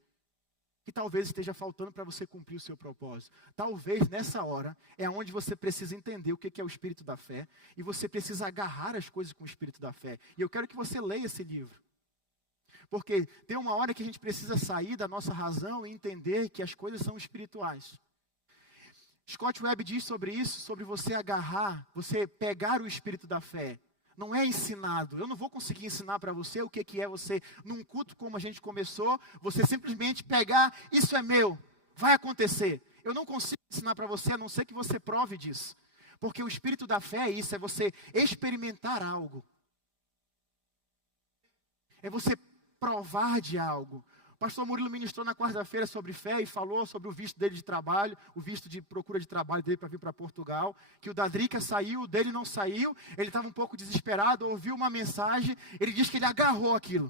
que talvez esteja faltando para você cumprir o seu propósito? Talvez nessa hora é onde você precisa entender o que é o espírito da fé e você precisa agarrar as coisas com o espírito da fé. E eu quero que você leia esse livro. Porque tem uma hora que a gente precisa sair da nossa razão e entender que as coisas são espirituais. Scott Webb diz sobre isso, sobre você agarrar, você pegar o espírito da fé. Não é ensinado. Eu não vou conseguir ensinar para você o que é você, num culto como a gente começou, você simplesmente pegar, isso é meu, vai acontecer. Eu não consigo ensinar para você, a não ser que você prove disso. Porque o espírito da fé é isso, é você experimentar algo. É você provar de algo. O pastor Murilo ministrou na quarta-feira sobre fé e falou sobre o visto dele de trabalho, o visto de procura de trabalho dele para vir para Portugal, que o da Drica saiu, o dele não saiu, ele estava um pouco desesperado, ouviu uma mensagem, ele diz que ele agarrou aquilo.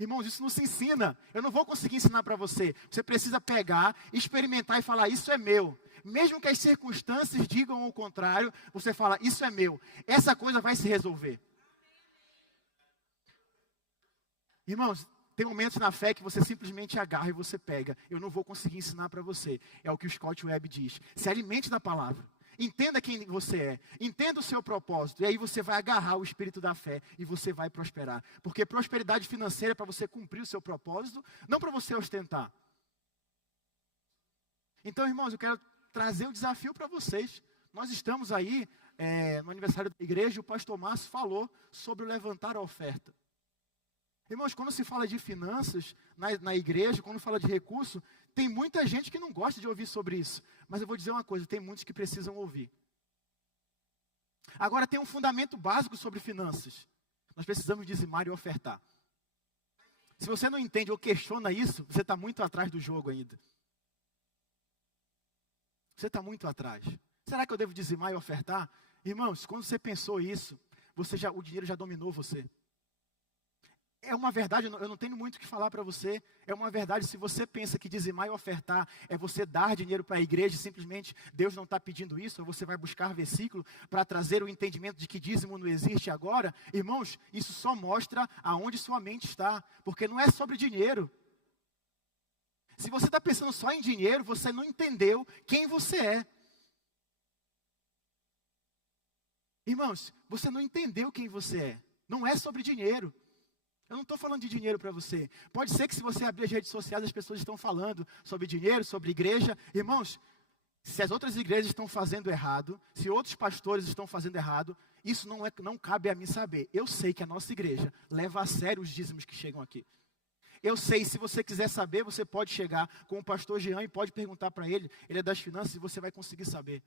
Irmãos, isso não se ensina, eu não vou conseguir ensinar para você. Você precisa pegar, experimentar e falar, isso é meu. Mesmo que as circunstâncias digam o contrário, você fala, isso é meu. Essa coisa vai se resolver. Irmãos, tem momentos na fé que você simplesmente agarra e você pega. Eu não vou conseguir ensinar para você. É o que o Scott Webb diz. Se alimente da palavra. Entenda quem você é. Entenda o seu propósito. E aí você vai agarrar o espírito da fé e você vai prosperar. Porque prosperidade financeira é para você cumprir o seu propósito, não para você ostentar. Então, irmãos, eu quero trazer o desafio para vocês. Nós estamos aí no aniversário da igreja e o pastor Márcio falou sobre o levantar a oferta. Irmãos, quando se fala de finanças na igreja, quando fala de recurso, tem muita gente que não gosta de ouvir sobre isso. Mas eu vou dizer uma coisa, tem muitos que precisam ouvir. Agora tem um fundamento básico sobre finanças. Nós precisamos dizimar e ofertar. Se você não entende ou questiona isso, você está muito atrás do jogo ainda. Você está muito atrás. Será que eu devo dizimar e ofertar? Irmãos, quando você pensou isso, o dinheiro já dominou você. É uma verdade, eu não tenho muito o que falar para você. É uma verdade, se você pensa que dizimar e ofertar é você dar dinheiro para a igreja e simplesmente Deus não está pedindo isso, ou você vai buscar versículo para trazer o entendimento de que dízimo não existe agora, irmãos, isso só mostra aonde sua mente está, porque não é sobre dinheiro. Se você está pensando só em dinheiro, você não entendeu quem você é. Irmãos, você não entendeu quem você é. Não é sobre dinheiro. Eu não estou falando de dinheiro para você. Pode ser que se você abrir as redes sociais, as pessoas estão falando sobre dinheiro, sobre igreja. Irmãos, se as outras igrejas estão fazendo errado, se outros pastores estão fazendo errado, isso não cabe a mim saber. Eu sei que a nossa igreja leva a sério os dízimos que chegam aqui. Eu sei, se você quiser saber, você pode chegar com o pastor Jean e pode perguntar para ele. Ele é das finanças e você vai conseguir saber.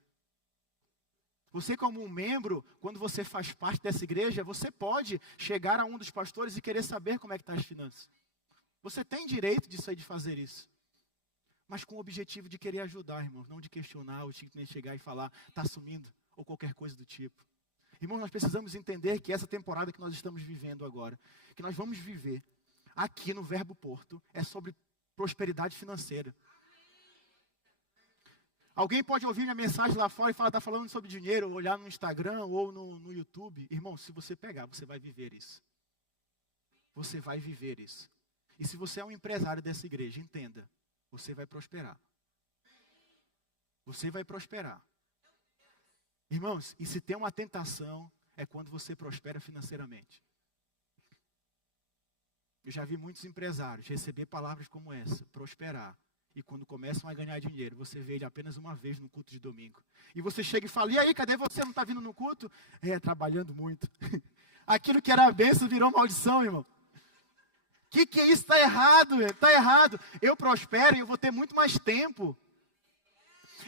Você como um membro, quando você faz parte dessa igreja, você pode chegar a um dos pastores e querer saber como é que está as finanças. Você tem direito disso aí, de fazer isso. Mas com o objetivo de querer ajudar, irmãos, não de questionar ou de chegar e falar, está sumindo, ou qualquer coisa do tipo. Irmãos, nós precisamos entender que essa temporada que nós estamos vivendo agora, que nós vamos viver aqui no Verbo Porto, é sobre prosperidade financeira. Alguém pode ouvir minha mensagem lá fora e falar, está falando sobre dinheiro, ou olhar no Instagram ou no YouTube. Irmão, se você pegar, você vai viver isso. Você vai viver isso. E se você é um empresário dessa igreja, entenda, você vai prosperar. Você vai prosperar. Irmãos, e se tem uma tentação, é quando você prospera financeiramente. Eu já vi muitos empresários receber palavras como essa, prosperar. E quando começam a ganhar dinheiro, você vê ele apenas uma vez no culto de domingo. E você chega e fala, e aí, cadê você? Não está vindo no culto? Trabalhando muito. Aquilo que era bênção virou maldição, irmão. Que é isso? Está errado, está errado. Eu prospero e eu vou ter muito mais tempo.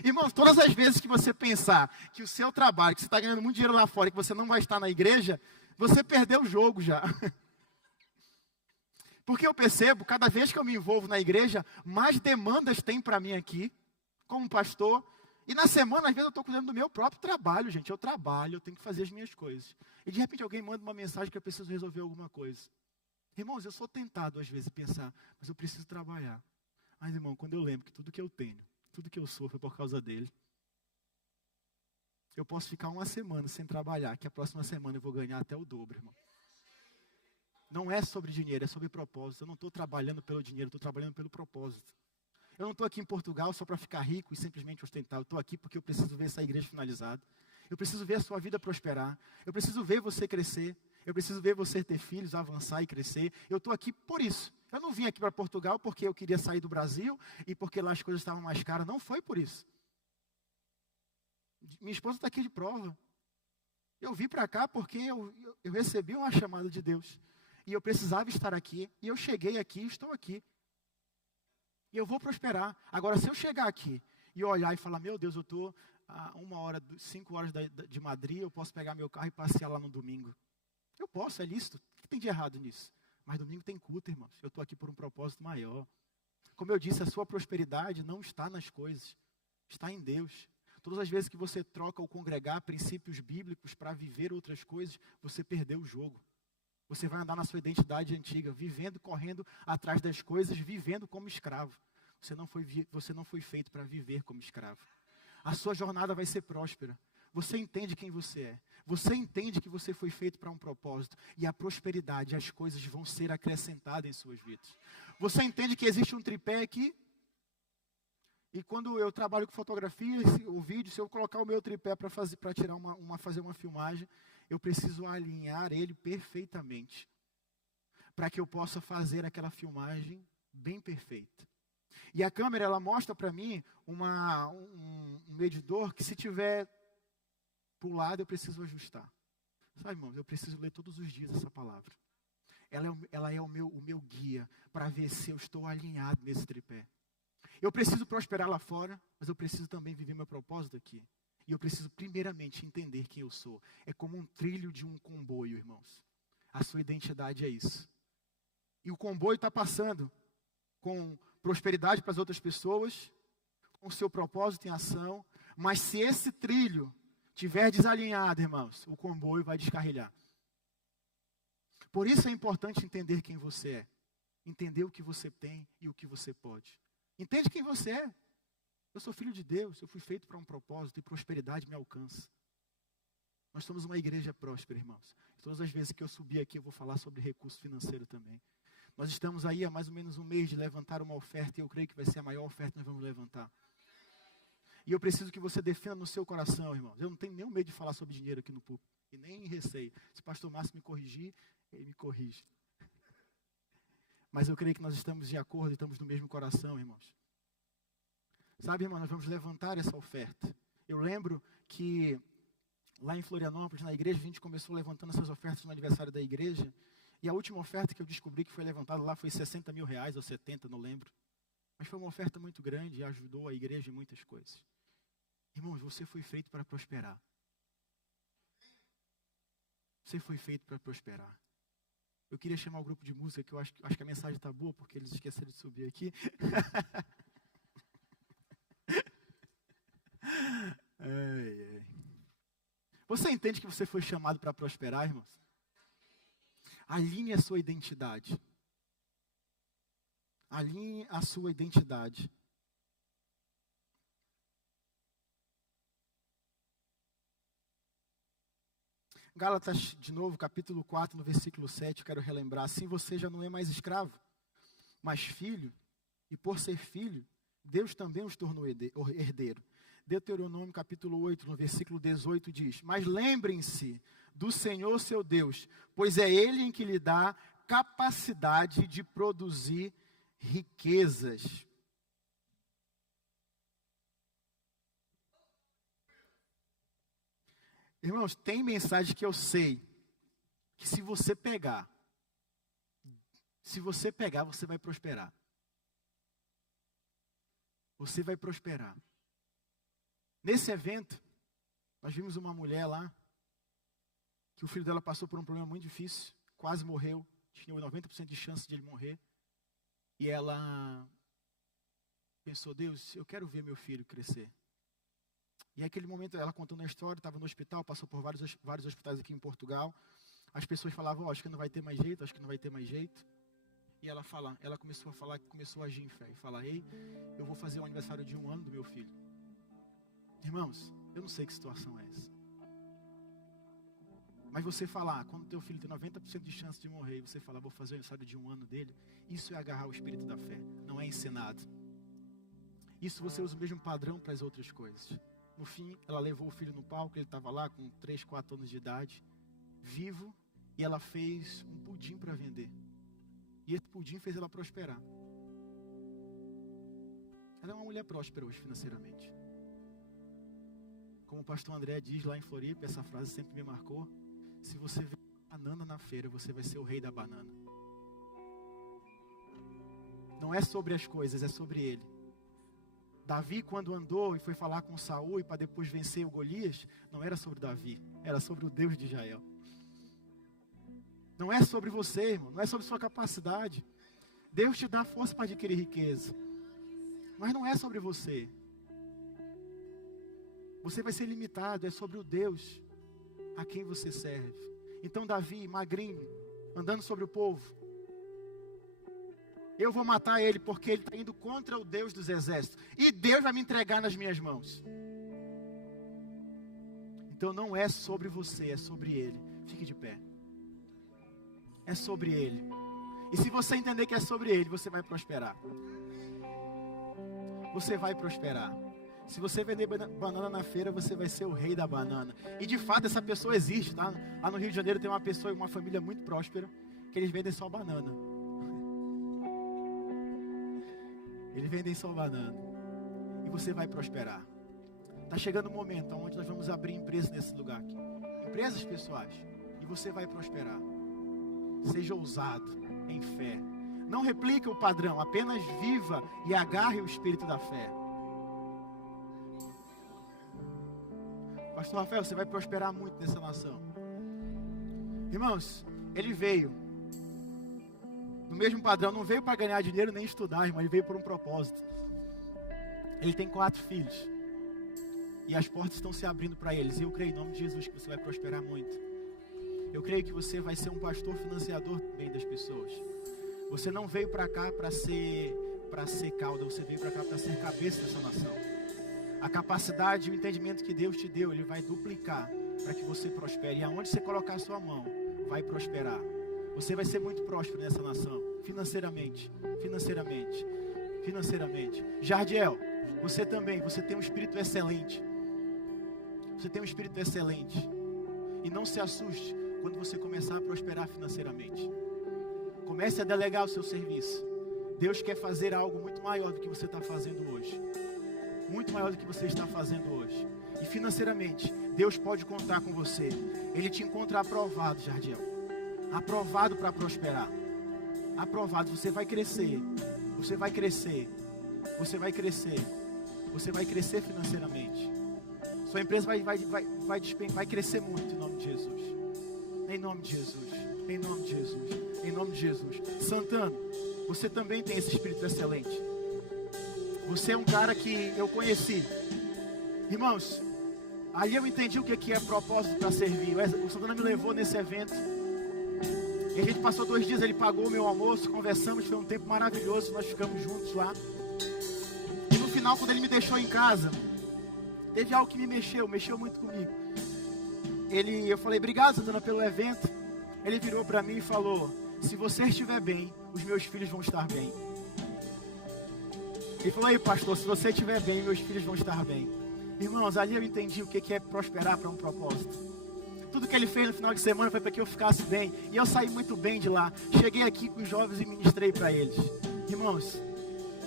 Irmão, todas as vezes que você pensar que o seu trabalho, que você está ganhando muito dinheiro lá fora e que você não vai estar na igreja, você perdeu o jogo já. Porque eu percebo, cada vez que eu me envolvo na igreja, mais demandas tem para mim aqui, como pastor. E na semana, às vezes, eu estou cuidando do meu próprio trabalho, gente. Eu trabalho, eu tenho que fazer as minhas coisas. E de repente alguém manda uma mensagem que eu preciso resolver alguma coisa. Irmãos, eu sou tentado às vezes a pensar, mas eu preciso trabalhar. Mas, irmão, quando eu lembro que tudo que eu tenho, tudo que eu sou foi por causa dele, eu posso ficar uma semana sem trabalhar, que a próxima semana eu vou ganhar até o dobro, irmão. Não é sobre dinheiro, é sobre propósito. Eu não estou trabalhando pelo dinheiro, estou trabalhando pelo propósito. Eu não estou aqui em Portugal só para ficar rico e simplesmente ostentar. Eu estou aqui porque eu preciso ver essa igreja finalizada. Eu preciso ver a sua vida prosperar. Eu preciso ver você crescer. Eu preciso ver você ter filhos, avançar e crescer. Eu estou aqui por isso. Eu não vim aqui para Portugal porque eu queria sair do Brasil e porque lá as coisas estavam mais caras. Não foi por isso. Minha esposa está aqui de prova. Eu vim para cá porque eu recebi uma chamada de Deus. E eu precisava estar aqui. E eu cheguei aqui e estou aqui. E eu vou prosperar. Agora, se eu chegar aqui e olhar e falar, meu Deus, eu estou a 5 horas de Madrid, eu posso pegar meu carro e passear lá no domingo. Eu posso, é lícito. O que tem de errado nisso? Mas domingo tem culto, irmãos. Eu estou aqui por um propósito maior. Como eu disse, a sua prosperidade não está nas coisas. Está em Deus. Todas as vezes que você troca ou congregar princípios bíblicos para viver outras coisas, você perdeu o jogo. Você vai andar na sua identidade antiga, vivendo, correndo atrás das coisas, vivendo como escravo. Você não foi feito para viver como escravo. A sua jornada vai ser próspera. Você entende quem você é. Você entende que você foi feito para um propósito. E a prosperidade, as coisas vão ser acrescentadas em suas vidas. Você entende que existe um tripé aqui? E quando eu trabalho com fotografia, o vídeo, se eu colocar o meu tripé para fazer uma filmagem, eu preciso alinhar ele perfeitamente. Para que eu possa fazer aquela filmagem bem perfeita. E a câmera, ela mostra para mim um medidor que se tiver pulado, eu preciso ajustar. Sabe, irmãos, eu preciso ler todos os dias essa palavra. Ela é o meu guia para ver se eu estou alinhado nesse tripé. Eu preciso prosperar lá fora, mas eu preciso também viver meu propósito aqui. E eu preciso primeiramente entender quem eu sou. É como um trilho de um comboio, irmãos. A sua identidade é isso. E o comboio está passando com prosperidade para as outras pessoas, com o seu propósito em ação. Mas se esse trilho estiver desalinhado, irmãos, o comboio vai descarrilhar. Por isso é importante entender quem você é. Entender o que você tem e o que você pode. Entende quem você é. Eu sou filho de Deus, eu fui feito para um propósito e prosperidade me alcança. Nós somos uma igreja próspera, irmãos. Todas as vezes que eu subir aqui eu vou falar sobre recurso financeiro também. Nós estamos aí há mais ou menos um mês de levantar uma oferta e eu creio que vai ser a maior oferta que nós vamos levantar. E eu preciso que você defina no seu coração, irmãos. Eu não tenho nenhum medo de falar sobre dinheiro aqui no púlpito. E nem receio. Se o pastor Márcio me corrigir, ele me corrige. Mas eu creio que nós estamos de acordo e estamos no mesmo coração, irmãos. Sabe, irmão, nós vamos levantar essa oferta. Eu lembro que lá em Florianópolis, na igreja, a gente começou levantando essas ofertas no aniversário da igreja. E a última oferta que eu descobri que foi levantada lá foi 60 mil reais ou 70, não lembro. Mas foi uma oferta muito grande e ajudou a igreja em muitas coisas. Irmãos, você foi feito para prosperar. Você foi feito para prosperar. Eu queria chamar o grupo de música, que eu acho que a mensagem está boa, porque eles esqueceram de subir aqui. Você entende que você foi chamado para prosperar, irmãos? Alinhe a sua identidade. Alinhe a sua identidade. Gálatas, de novo, capítulo 4, no versículo 7, eu quero relembrar. Assim você já não é mais escravo, mas filho, e por ser filho, Deus também os tornou herdeiro. Deuteronômio capítulo 8, no versículo 18 diz: mas lembrem-se do Senhor seu Deus, pois é Ele em que lhe dá capacidade de produzir riquezas. Irmãos, tem mensagem que eu sei que se você pegar, você vai prosperar. Você vai prosperar. Nesse evento, nós vimos uma mulher lá, que o filho dela passou por um problema muito difícil, quase morreu, tinha 90% de chance de ele morrer. E ela pensou: Deus, eu quero ver meu filho crescer. E naquele momento, ela contando a história, estava no hospital, passou por vários hospitais aqui em Portugal. As pessoas falavam: acho que não vai ter mais jeito, acho que não vai ter mais jeito. E ela começou a falar, começou a agir em fé. E falar: ei, eu vou fazer o aniversário de 1 ano do meu filho. Irmãos, eu não sei que situação é essa. Mas você falar, quando teu filho tem 90% de chance de morrer, e você falar: vou fazer o aniversário de 1 ano dele, isso é agarrar o espírito da fé, não é ensinado. Isso você usa o mesmo padrão para as outras coisas. No fim, ela levou o filho no palco, ele estava lá com 3, 4 anos de idade, vivo, e ela fez um pudim para vender. E esse pudim fez ela prosperar. Ela é uma mulher próspera hoje financeiramente. Como o pastor André diz lá em Floripa, essa frase sempre me marcou: se você vê banana na feira, você vai ser o rei da banana. Não é sobre as coisas, é sobre ele. Davi, quando andou e foi falar com Saul e para depois vencer o Golias, não era sobre Davi, era sobre o Deus de Israel. Não é sobre você, irmão, não é sobre sua capacidade. Deus te dá força para adquirir riqueza, mas não é sobre você. Você vai ser limitado, é sobre o Deus a quem você serve. Então Davi, magrinho, andando sobre o povo, eu vou matar ele porque ele está indo contra o Deus dos exércitos. E Deus vai me entregar nas minhas mãos. Então não é sobre você, é sobre ele. Fique de pé. É sobre ele. E se você entender que é sobre ele, você vai prosperar. Você vai prosperar. Se você vender banana na feira, você vai ser o rei da banana. E de fato essa pessoa existe, tá? Lá no Rio de Janeiro tem uma pessoa e uma família muito próspera, que eles vendem só banana. Eles vendem só banana. E você vai prosperar. Está chegando o momento onde nós vamos abrir empresas nesse lugar aqui. Empresas pessoais. E você vai prosperar. Seja ousado em fé. Não replique o padrão, apenas viva e agarre o espírito da fé. Pastor Rafael, você vai prosperar muito nessa nação. Irmãos, ele veio no mesmo padrão, não veio para ganhar dinheiro nem estudar, irmão, ele veio por um propósito. Ele tem 4 filhos. E as portas estão se abrindo para eles. E eu creio em nome de Jesus que você vai prosperar muito. Eu creio que você vai ser um pastor financiador também das pessoas. Você não veio para cá para ser cauda, você veio para cá para ser cabeça dessa nação. A capacidade e o entendimento que Deus te deu, Ele vai duplicar para que você prospere. E aonde você colocar a sua mão, vai prosperar. Você vai ser muito próspero nessa nação, financeiramente. Jardiel, você também, você tem um espírito excelente. Você tem um espírito excelente. E não se assuste quando você começar a prosperar financeiramente. Comece a delegar o seu serviço. Deus quer fazer algo muito maior do que você está fazendo hoje. Muito maior do que você está fazendo hoje. E financeiramente, Deus pode contar com você. Ele te encontra aprovado, Jardiel. Aprovado para prosperar. Aprovado, você vai crescer. Você vai crescer. Você vai crescer. Você vai crescer financeiramente. Sua empresa vai crescer muito em nome de Jesus. Em nome de Jesus. Em nome de Jesus. Em nome de Jesus. Santana, você também tem esse espírito excelente. Você é um cara que eu conheci. Irmãos, ali eu entendi o que é propósito para servir. O Santana me levou nesse evento. E a gente passou 2 dias, ele pagou o meu almoço, conversamos, foi um tempo maravilhoso, nós ficamos juntos lá. E no final, quando ele me deixou em casa, teve algo que me mexeu muito comigo. Eu falei: obrigado, Santana, pelo evento. Ele virou para mim e falou: se você estiver bem, os meus filhos vão estar bem. Ele falou: ei, pastor, se você estiver bem, meus filhos vão estar bem. Irmãos, ali eu entendi o que é prosperar para um propósito. Tudo que ele fez no final de semana foi para que eu ficasse bem. E eu saí muito bem de lá. Cheguei aqui com os jovens e ministrei para eles. Irmãos,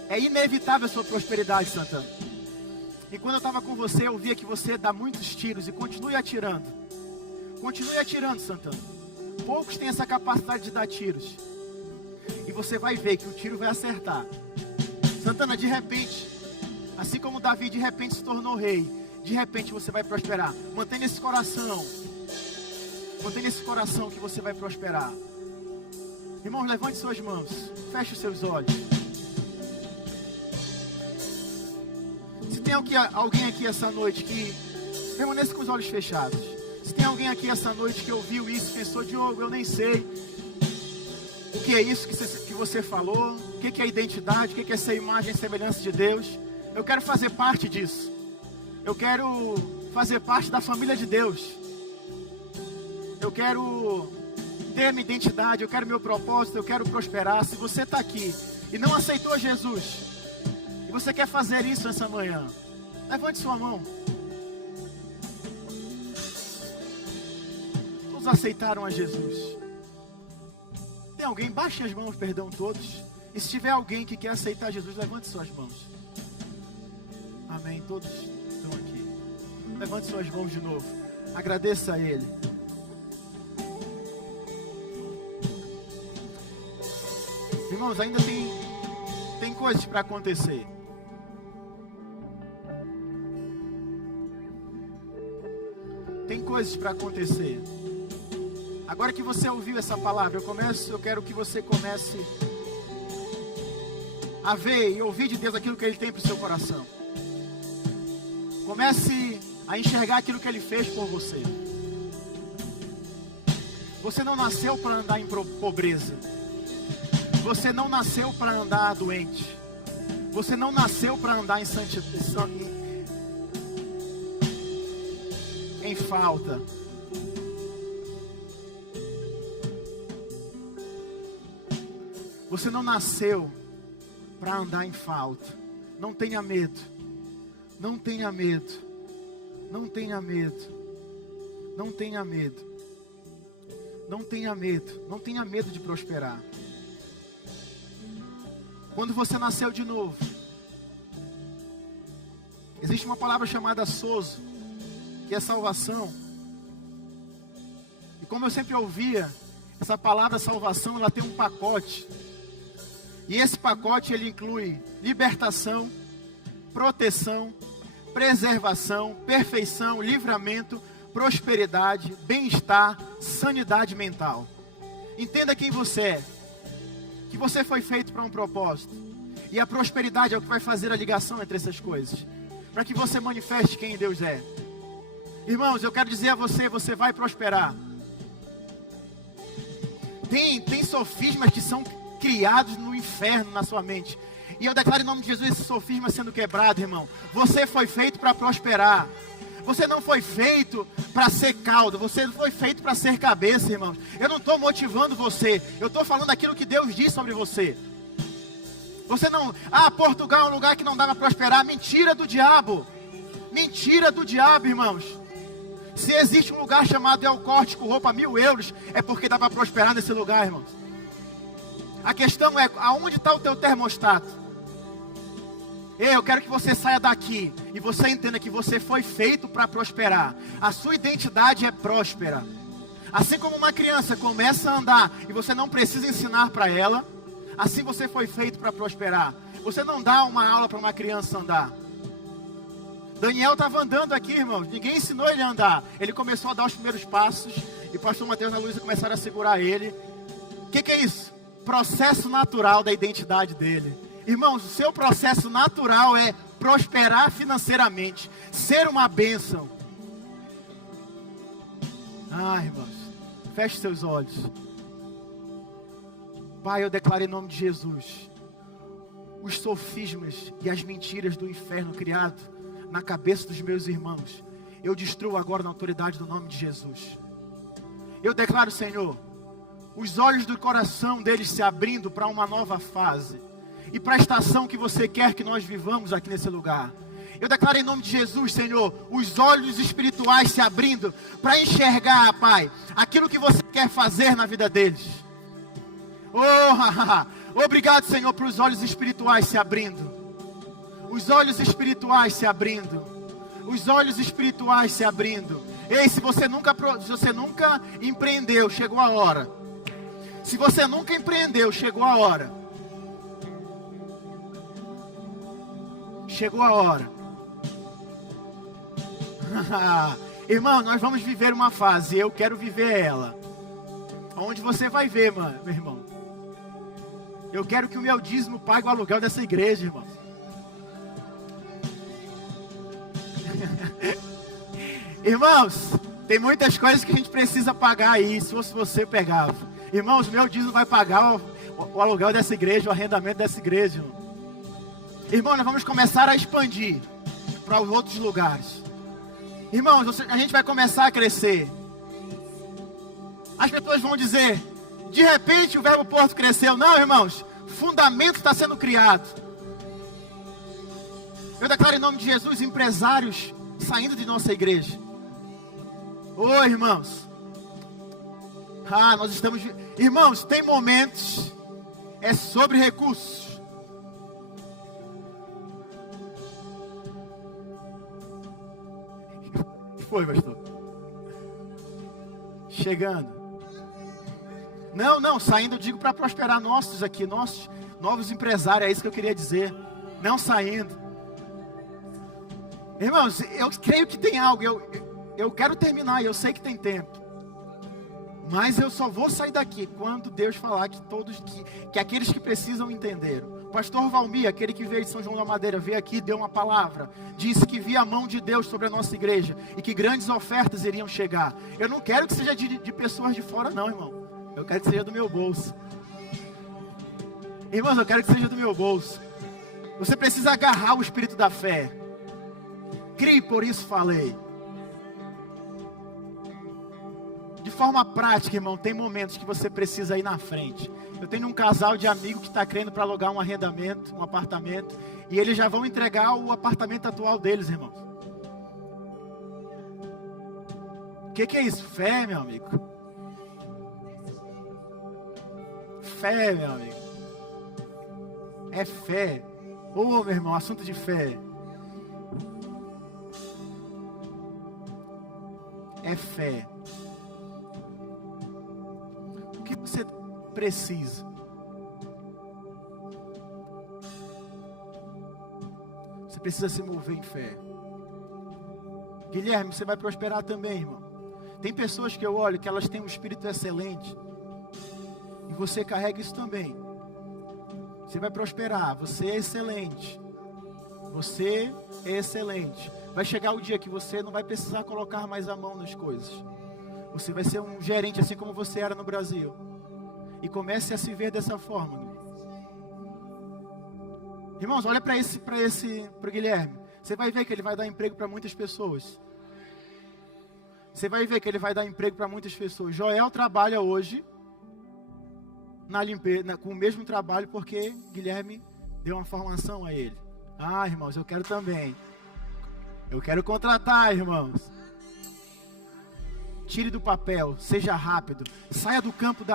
é inevitável a sua prosperidade, Santana. E quando eu estava com você, eu via que você dá muitos tiros. E continue atirando. Continue atirando, Santana. Poucos têm essa capacidade de dar tiros. E você vai ver que o tiro vai acertar. Santana, de repente, assim como Davi de repente se tornou rei, de repente você vai prosperar. Mantenha esse coração. Mantenha esse coração que você vai prosperar. Irmãos, levante suas mãos. Feche os seus olhos. Se tem alguém aqui essa noite que permaneça com os olhos fechados. Se tem alguém aqui essa noite que ouviu isso e pensou, Diogo, eu nem sei o que é isso que você falou, o que é identidade, o que é essa imagem e semelhança de Deus. Eu quero fazer parte disso. Eu quero fazer parte da família de Deus. Eu quero ter minha identidade, eu quero meu propósito, eu quero prosperar. Se você está aqui e não aceitou Jesus, e você quer fazer isso essa manhã, levante sua mão. Todos aceitaram a Jesus. Tem alguém? Baixe as mãos, perdão, todos. E se tiver alguém que quer aceitar Jesus, levante suas mãos. Amém, todos estão aqui. Levante suas mãos de novo. Agradeça a Ele. Irmãos, ainda tem coisas para acontecer. Tem coisas para acontecer. Agora que você ouviu essa palavra, eu quero que você comece a ver e ouvir de Deus aquilo que Ele tem para o seu coração. Comece a enxergar aquilo que Ele fez por você. Você não nasceu para andar em pobreza. Você não nasceu para andar doente. Você não nasceu para andar em falta. Você não nasceu para andar em falta. Não tenha medo. Não tenha medo. Não tenha medo. Não tenha medo. Não tenha medo. Não tenha medo de prosperar. Quando você nasceu de novo, existe uma palavra chamada sozo, que é salvação. E como eu sempre ouvia, essa palavra salvação, ela tem um pacote. E esse pacote, ele inclui libertação, proteção, preservação, perfeição, livramento, prosperidade, bem-estar, sanidade mental. Entenda quem você é. Que você foi feito para um propósito. E a prosperidade é o que vai fazer a ligação entre essas coisas. Para que você manifeste quem Deus é. Irmãos, eu quero dizer a você, você vai prosperar. Tem sofismas que são criados no inferno na sua mente. E eu declaro em nome de Jesus esse sofisma sendo quebrado, irmão. Você foi feito para prosperar. Você não foi feito para ser cauda. Você foi feito para ser cabeça, irmãos. Eu não estou motivando você. Eu estou falando aquilo que Deus diz sobre você. Você não... Portugal é um lugar que não dá para prosperar. Mentira do diabo. Mentira do diabo, irmãos. Se existe um lugar chamado El Corte com roupa 1.000 euros, é porque dá para prosperar nesse lugar, irmãos. A questão é, aonde está o teu termostato? Eu quero que você saia daqui e você entenda que você foi feito para prosperar. A sua identidade é próspera. Assim como uma criança começa a andar e você não precisa ensinar para ela, assim você foi feito para prosperar. Você não dá uma aula para uma criança andar. Daniel estava andando aqui, irmãos. Ninguém ensinou ele a andar. Ele começou a dar os primeiros passos e o pastor Mateus e a Luísa começaram a segurar ele. O que é isso? Processo natural da identidade dele. Irmãos, o seu processo natural é prosperar financeiramente, ser uma bênção. Irmãos, feche seus olhos. Pai, eu declaro em nome de Jesus, os sofismas e as mentiras do inferno criado na cabeça dos meus irmãos, eu destruo agora na autoridade do nome de Jesus. Eu declaro, Senhor, os olhos do coração deles se abrindo para uma nova fase. E para a estação que você quer que nós vivamos aqui nesse lugar. Eu declaro em nome de Jesus, Senhor, os olhos espirituais se abrindo para enxergar, Pai, aquilo que você quer fazer na vida deles. Obrigado, Senhor, para os olhos espirituais se abrindo. Os olhos espirituais se abrindo. Os olhos espirituais se abrindo. Ei, se você nunca empreendeu, chegou a hora. Se você nunca empreendeu, chegou a hora. Chegou a hora. Irmão, nós vamos viver uma fase. Eu quero viver ela. Onde você vai ver, mano, meu irmão. Eu quero que o meu dízimo pague o aluguel dessa igreja, irmão. Irmãos, tem muitas coisas que a gente precisa pagar aí. Se fosse você, pegava. Irmãos, meu dízimo vai pagar o aluguel dessa igreja, o arrendamento dessa igreja, irmão. Irmão, nós vamos começar a expandir para os outros lugares. Irmãos, a gente vai começar a crescer. As pessoas vão dizer, de repente o Verbo Porto cresceu. Não, irmãos, fundamento está sendo criado. Eu declaro em nome de Jesus, empresários saindo de nossa igreja. Oi, irmãos. Nós estamos... Irmãos, tem momentos, é sobre recursos. Foi, pastor. Chegando. Não, saindo, eu digo para prosperar nossos aqui, nossos novos empresários, é isso que eu queria dizer. Não saindo. Irmãos, eu creio que tem algo, eu quero terminar, eu sei que tem tempo. Mas eu só vou sair daqui quando Deus falar que aqueles que precisam entenderam. O pastor Valmir, aquele que veio de São João da Madeira, veio aqui, deu uma palavra, disse que via a mão de Deus sobre a nossa igreja e que grandes ofertas iriam chegar. Eu não quero que seja de pessoas de fora não, irmão. Eu quero que seja do meu bolso. Irmãos, eu quero que seja do meu bolso. Você precisa agarrar o espírito da fé. Crie, por isso falei. De forma prática, irmão, tem momentos que você precisa ir na frente. Eu tenho um casal de amigos que está querendo para alugar um arrendamento, um apartamento, e eles já vão entregar o apartamento atual deles, irmãos. O que é isso? Fé, meu amigo. Fé, meu amigo. É fé. Meu irmão, assunto de fé. É fé. O que você precisa? Você precisa se mover em fé. Guilherme, você vai prosperar também, irmão. Tem pessoas que eu olho que elas têm um espírito excelente. E você carrega isso também. Você vai prosperar. Você é excelente. Você é excelente. Vai chegar o dia que você não vai precisar colocar mais a mão nas coisas. Você vai ser um gerente assim como você era no Brasil. E comece a se ver dessa forma. Irmãos, olha para o Guilherme. Você vai ver que ele vai dar emprego para muitas pessoas. Você vai ver que ele vai dar emprego para muitas pessoas. Joel trabalha hoje na limpeza, com o mesmo trabalho porque Guilherme deu uma formação a ele. Irmãos, eu quero também. Eu quero contratar, irmãos. Tire do papel, seja rápido. Saia do campo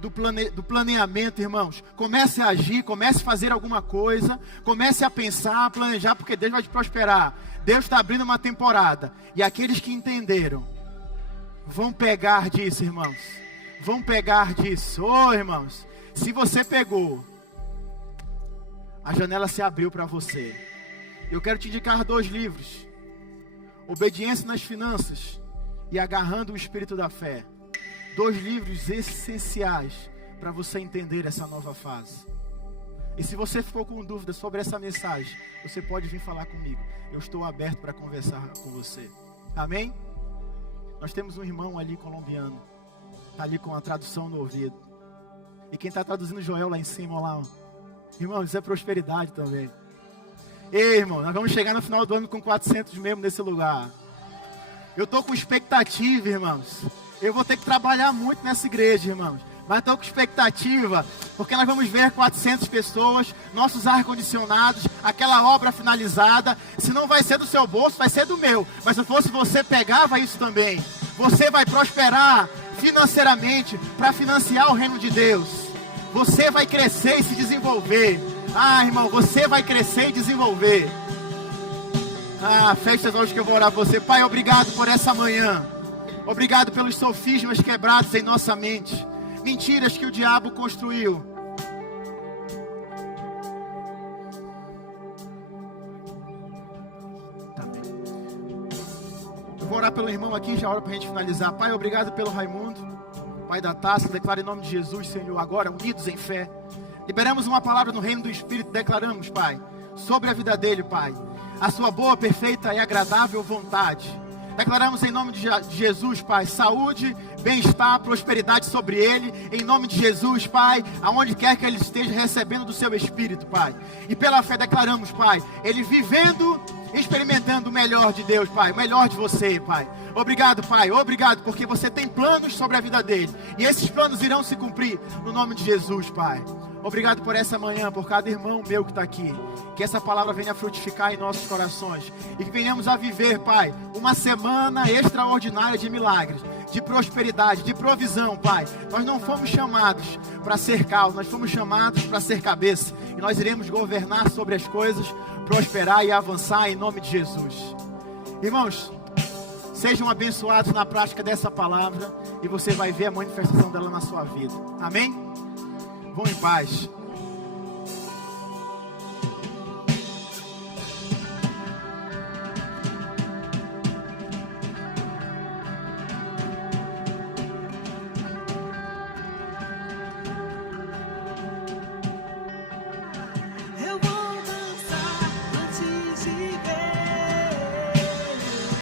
do planeamento, irmãos. Comece a agir, comece a fazer alguma coisa. Comece a pensar, a planejar, porque Deus vai te prosperar. Deus está abrindo uma temporada. E aqueles que entenderam vão pegar disso, irmãos. Vão pegar disso. Irmãos, se você pegou, a janela se abriu para você. Eu quero te indicar 2 livros. Obediência nas Finanças e Agarrando o Espírito da Fé. 2 livros essenciais para você entender essa nova fase. E se você ficou com dúvida sobre essa mensagem, você pode vir falar comigo. Eu estou aberto para conversar com você. Amém? Nós temos um irmão ali colombiano. Está ali com a tradução no ouvido. E quem está traduzindo Joel lá em cima, lá. Irmão, isso é prosperidade também. Ei, irmão, nós vamos chegar no final do ano com 400 membros nesse lugar. Eu estou com expectativa, irmãos. Eu vou ter que trabalhar muito nessa igreja, irmãos. Mas estou com expectativa, porque nós vamos ver 400 pessoas, nossos ar-condicionados, aquela obra finalizada. Se não vai ser do seu bolso, vai ser do meu. Mas se fosse você, pegava isso também. Você vai prosperar financeiramente para financiar o reino de Deus. Você vai crescer e se desenvolver. Ah, irmão, você vai crescer e desenvolver. Ah, fecha os olhos que eu vou orar por você. Pai, obrigado por essa manhã. Obrigado pelos sofismas quebrados em nossa mente. Mentiras que o diabo construiu. Eu vou orar pelo irmão aqui, já oro para a gente finalizar. Pai, obrigado pelo Raimundo, pai da taça. Declaro em nome de Jesus, Senhor, agora unidos em fé. Liberamos uma palavra no reino do Espírito. Declaramos, Pai, sobre a vida dele, Pai, a sua boa, perfeita e agradável vontade. Declaramos em nome de Jesus, Pai, saúde, bem-estar, prosperidade sobre ele. Em nome de Jesus, Pai, aonde quer que ele esteja recebendo do seu Espírito, Pai. E pela fé declaramos, Pai, ele vivendo, experimentando o melhor de Deus, Pai, o melhor de você, Pai. Obrigado, Pai, obrigado, porque você tem planos sobre a vida dele. E esses planos irão se cumprir no nome de Jesus, Pai. Obrigado por essa manhã, por cada irmão meu que está aqui. Que essa palavra venha frutificar em nossos corações. E que venhamos a viver, Pai, uma semana extraordinária de milagres, de prosperidade, de provisão, Pai. Nós não fomos chamados para ser caos, nós fomos chamados para ser cabeça. E nós iremos governar sobre as coisas, prosperar e avançar em nome de Jesus. Irmãos, sejam abençoados na prática dessa palavra. E você vai ver a manifestação dela na sua vida. Amém? Vão em paz.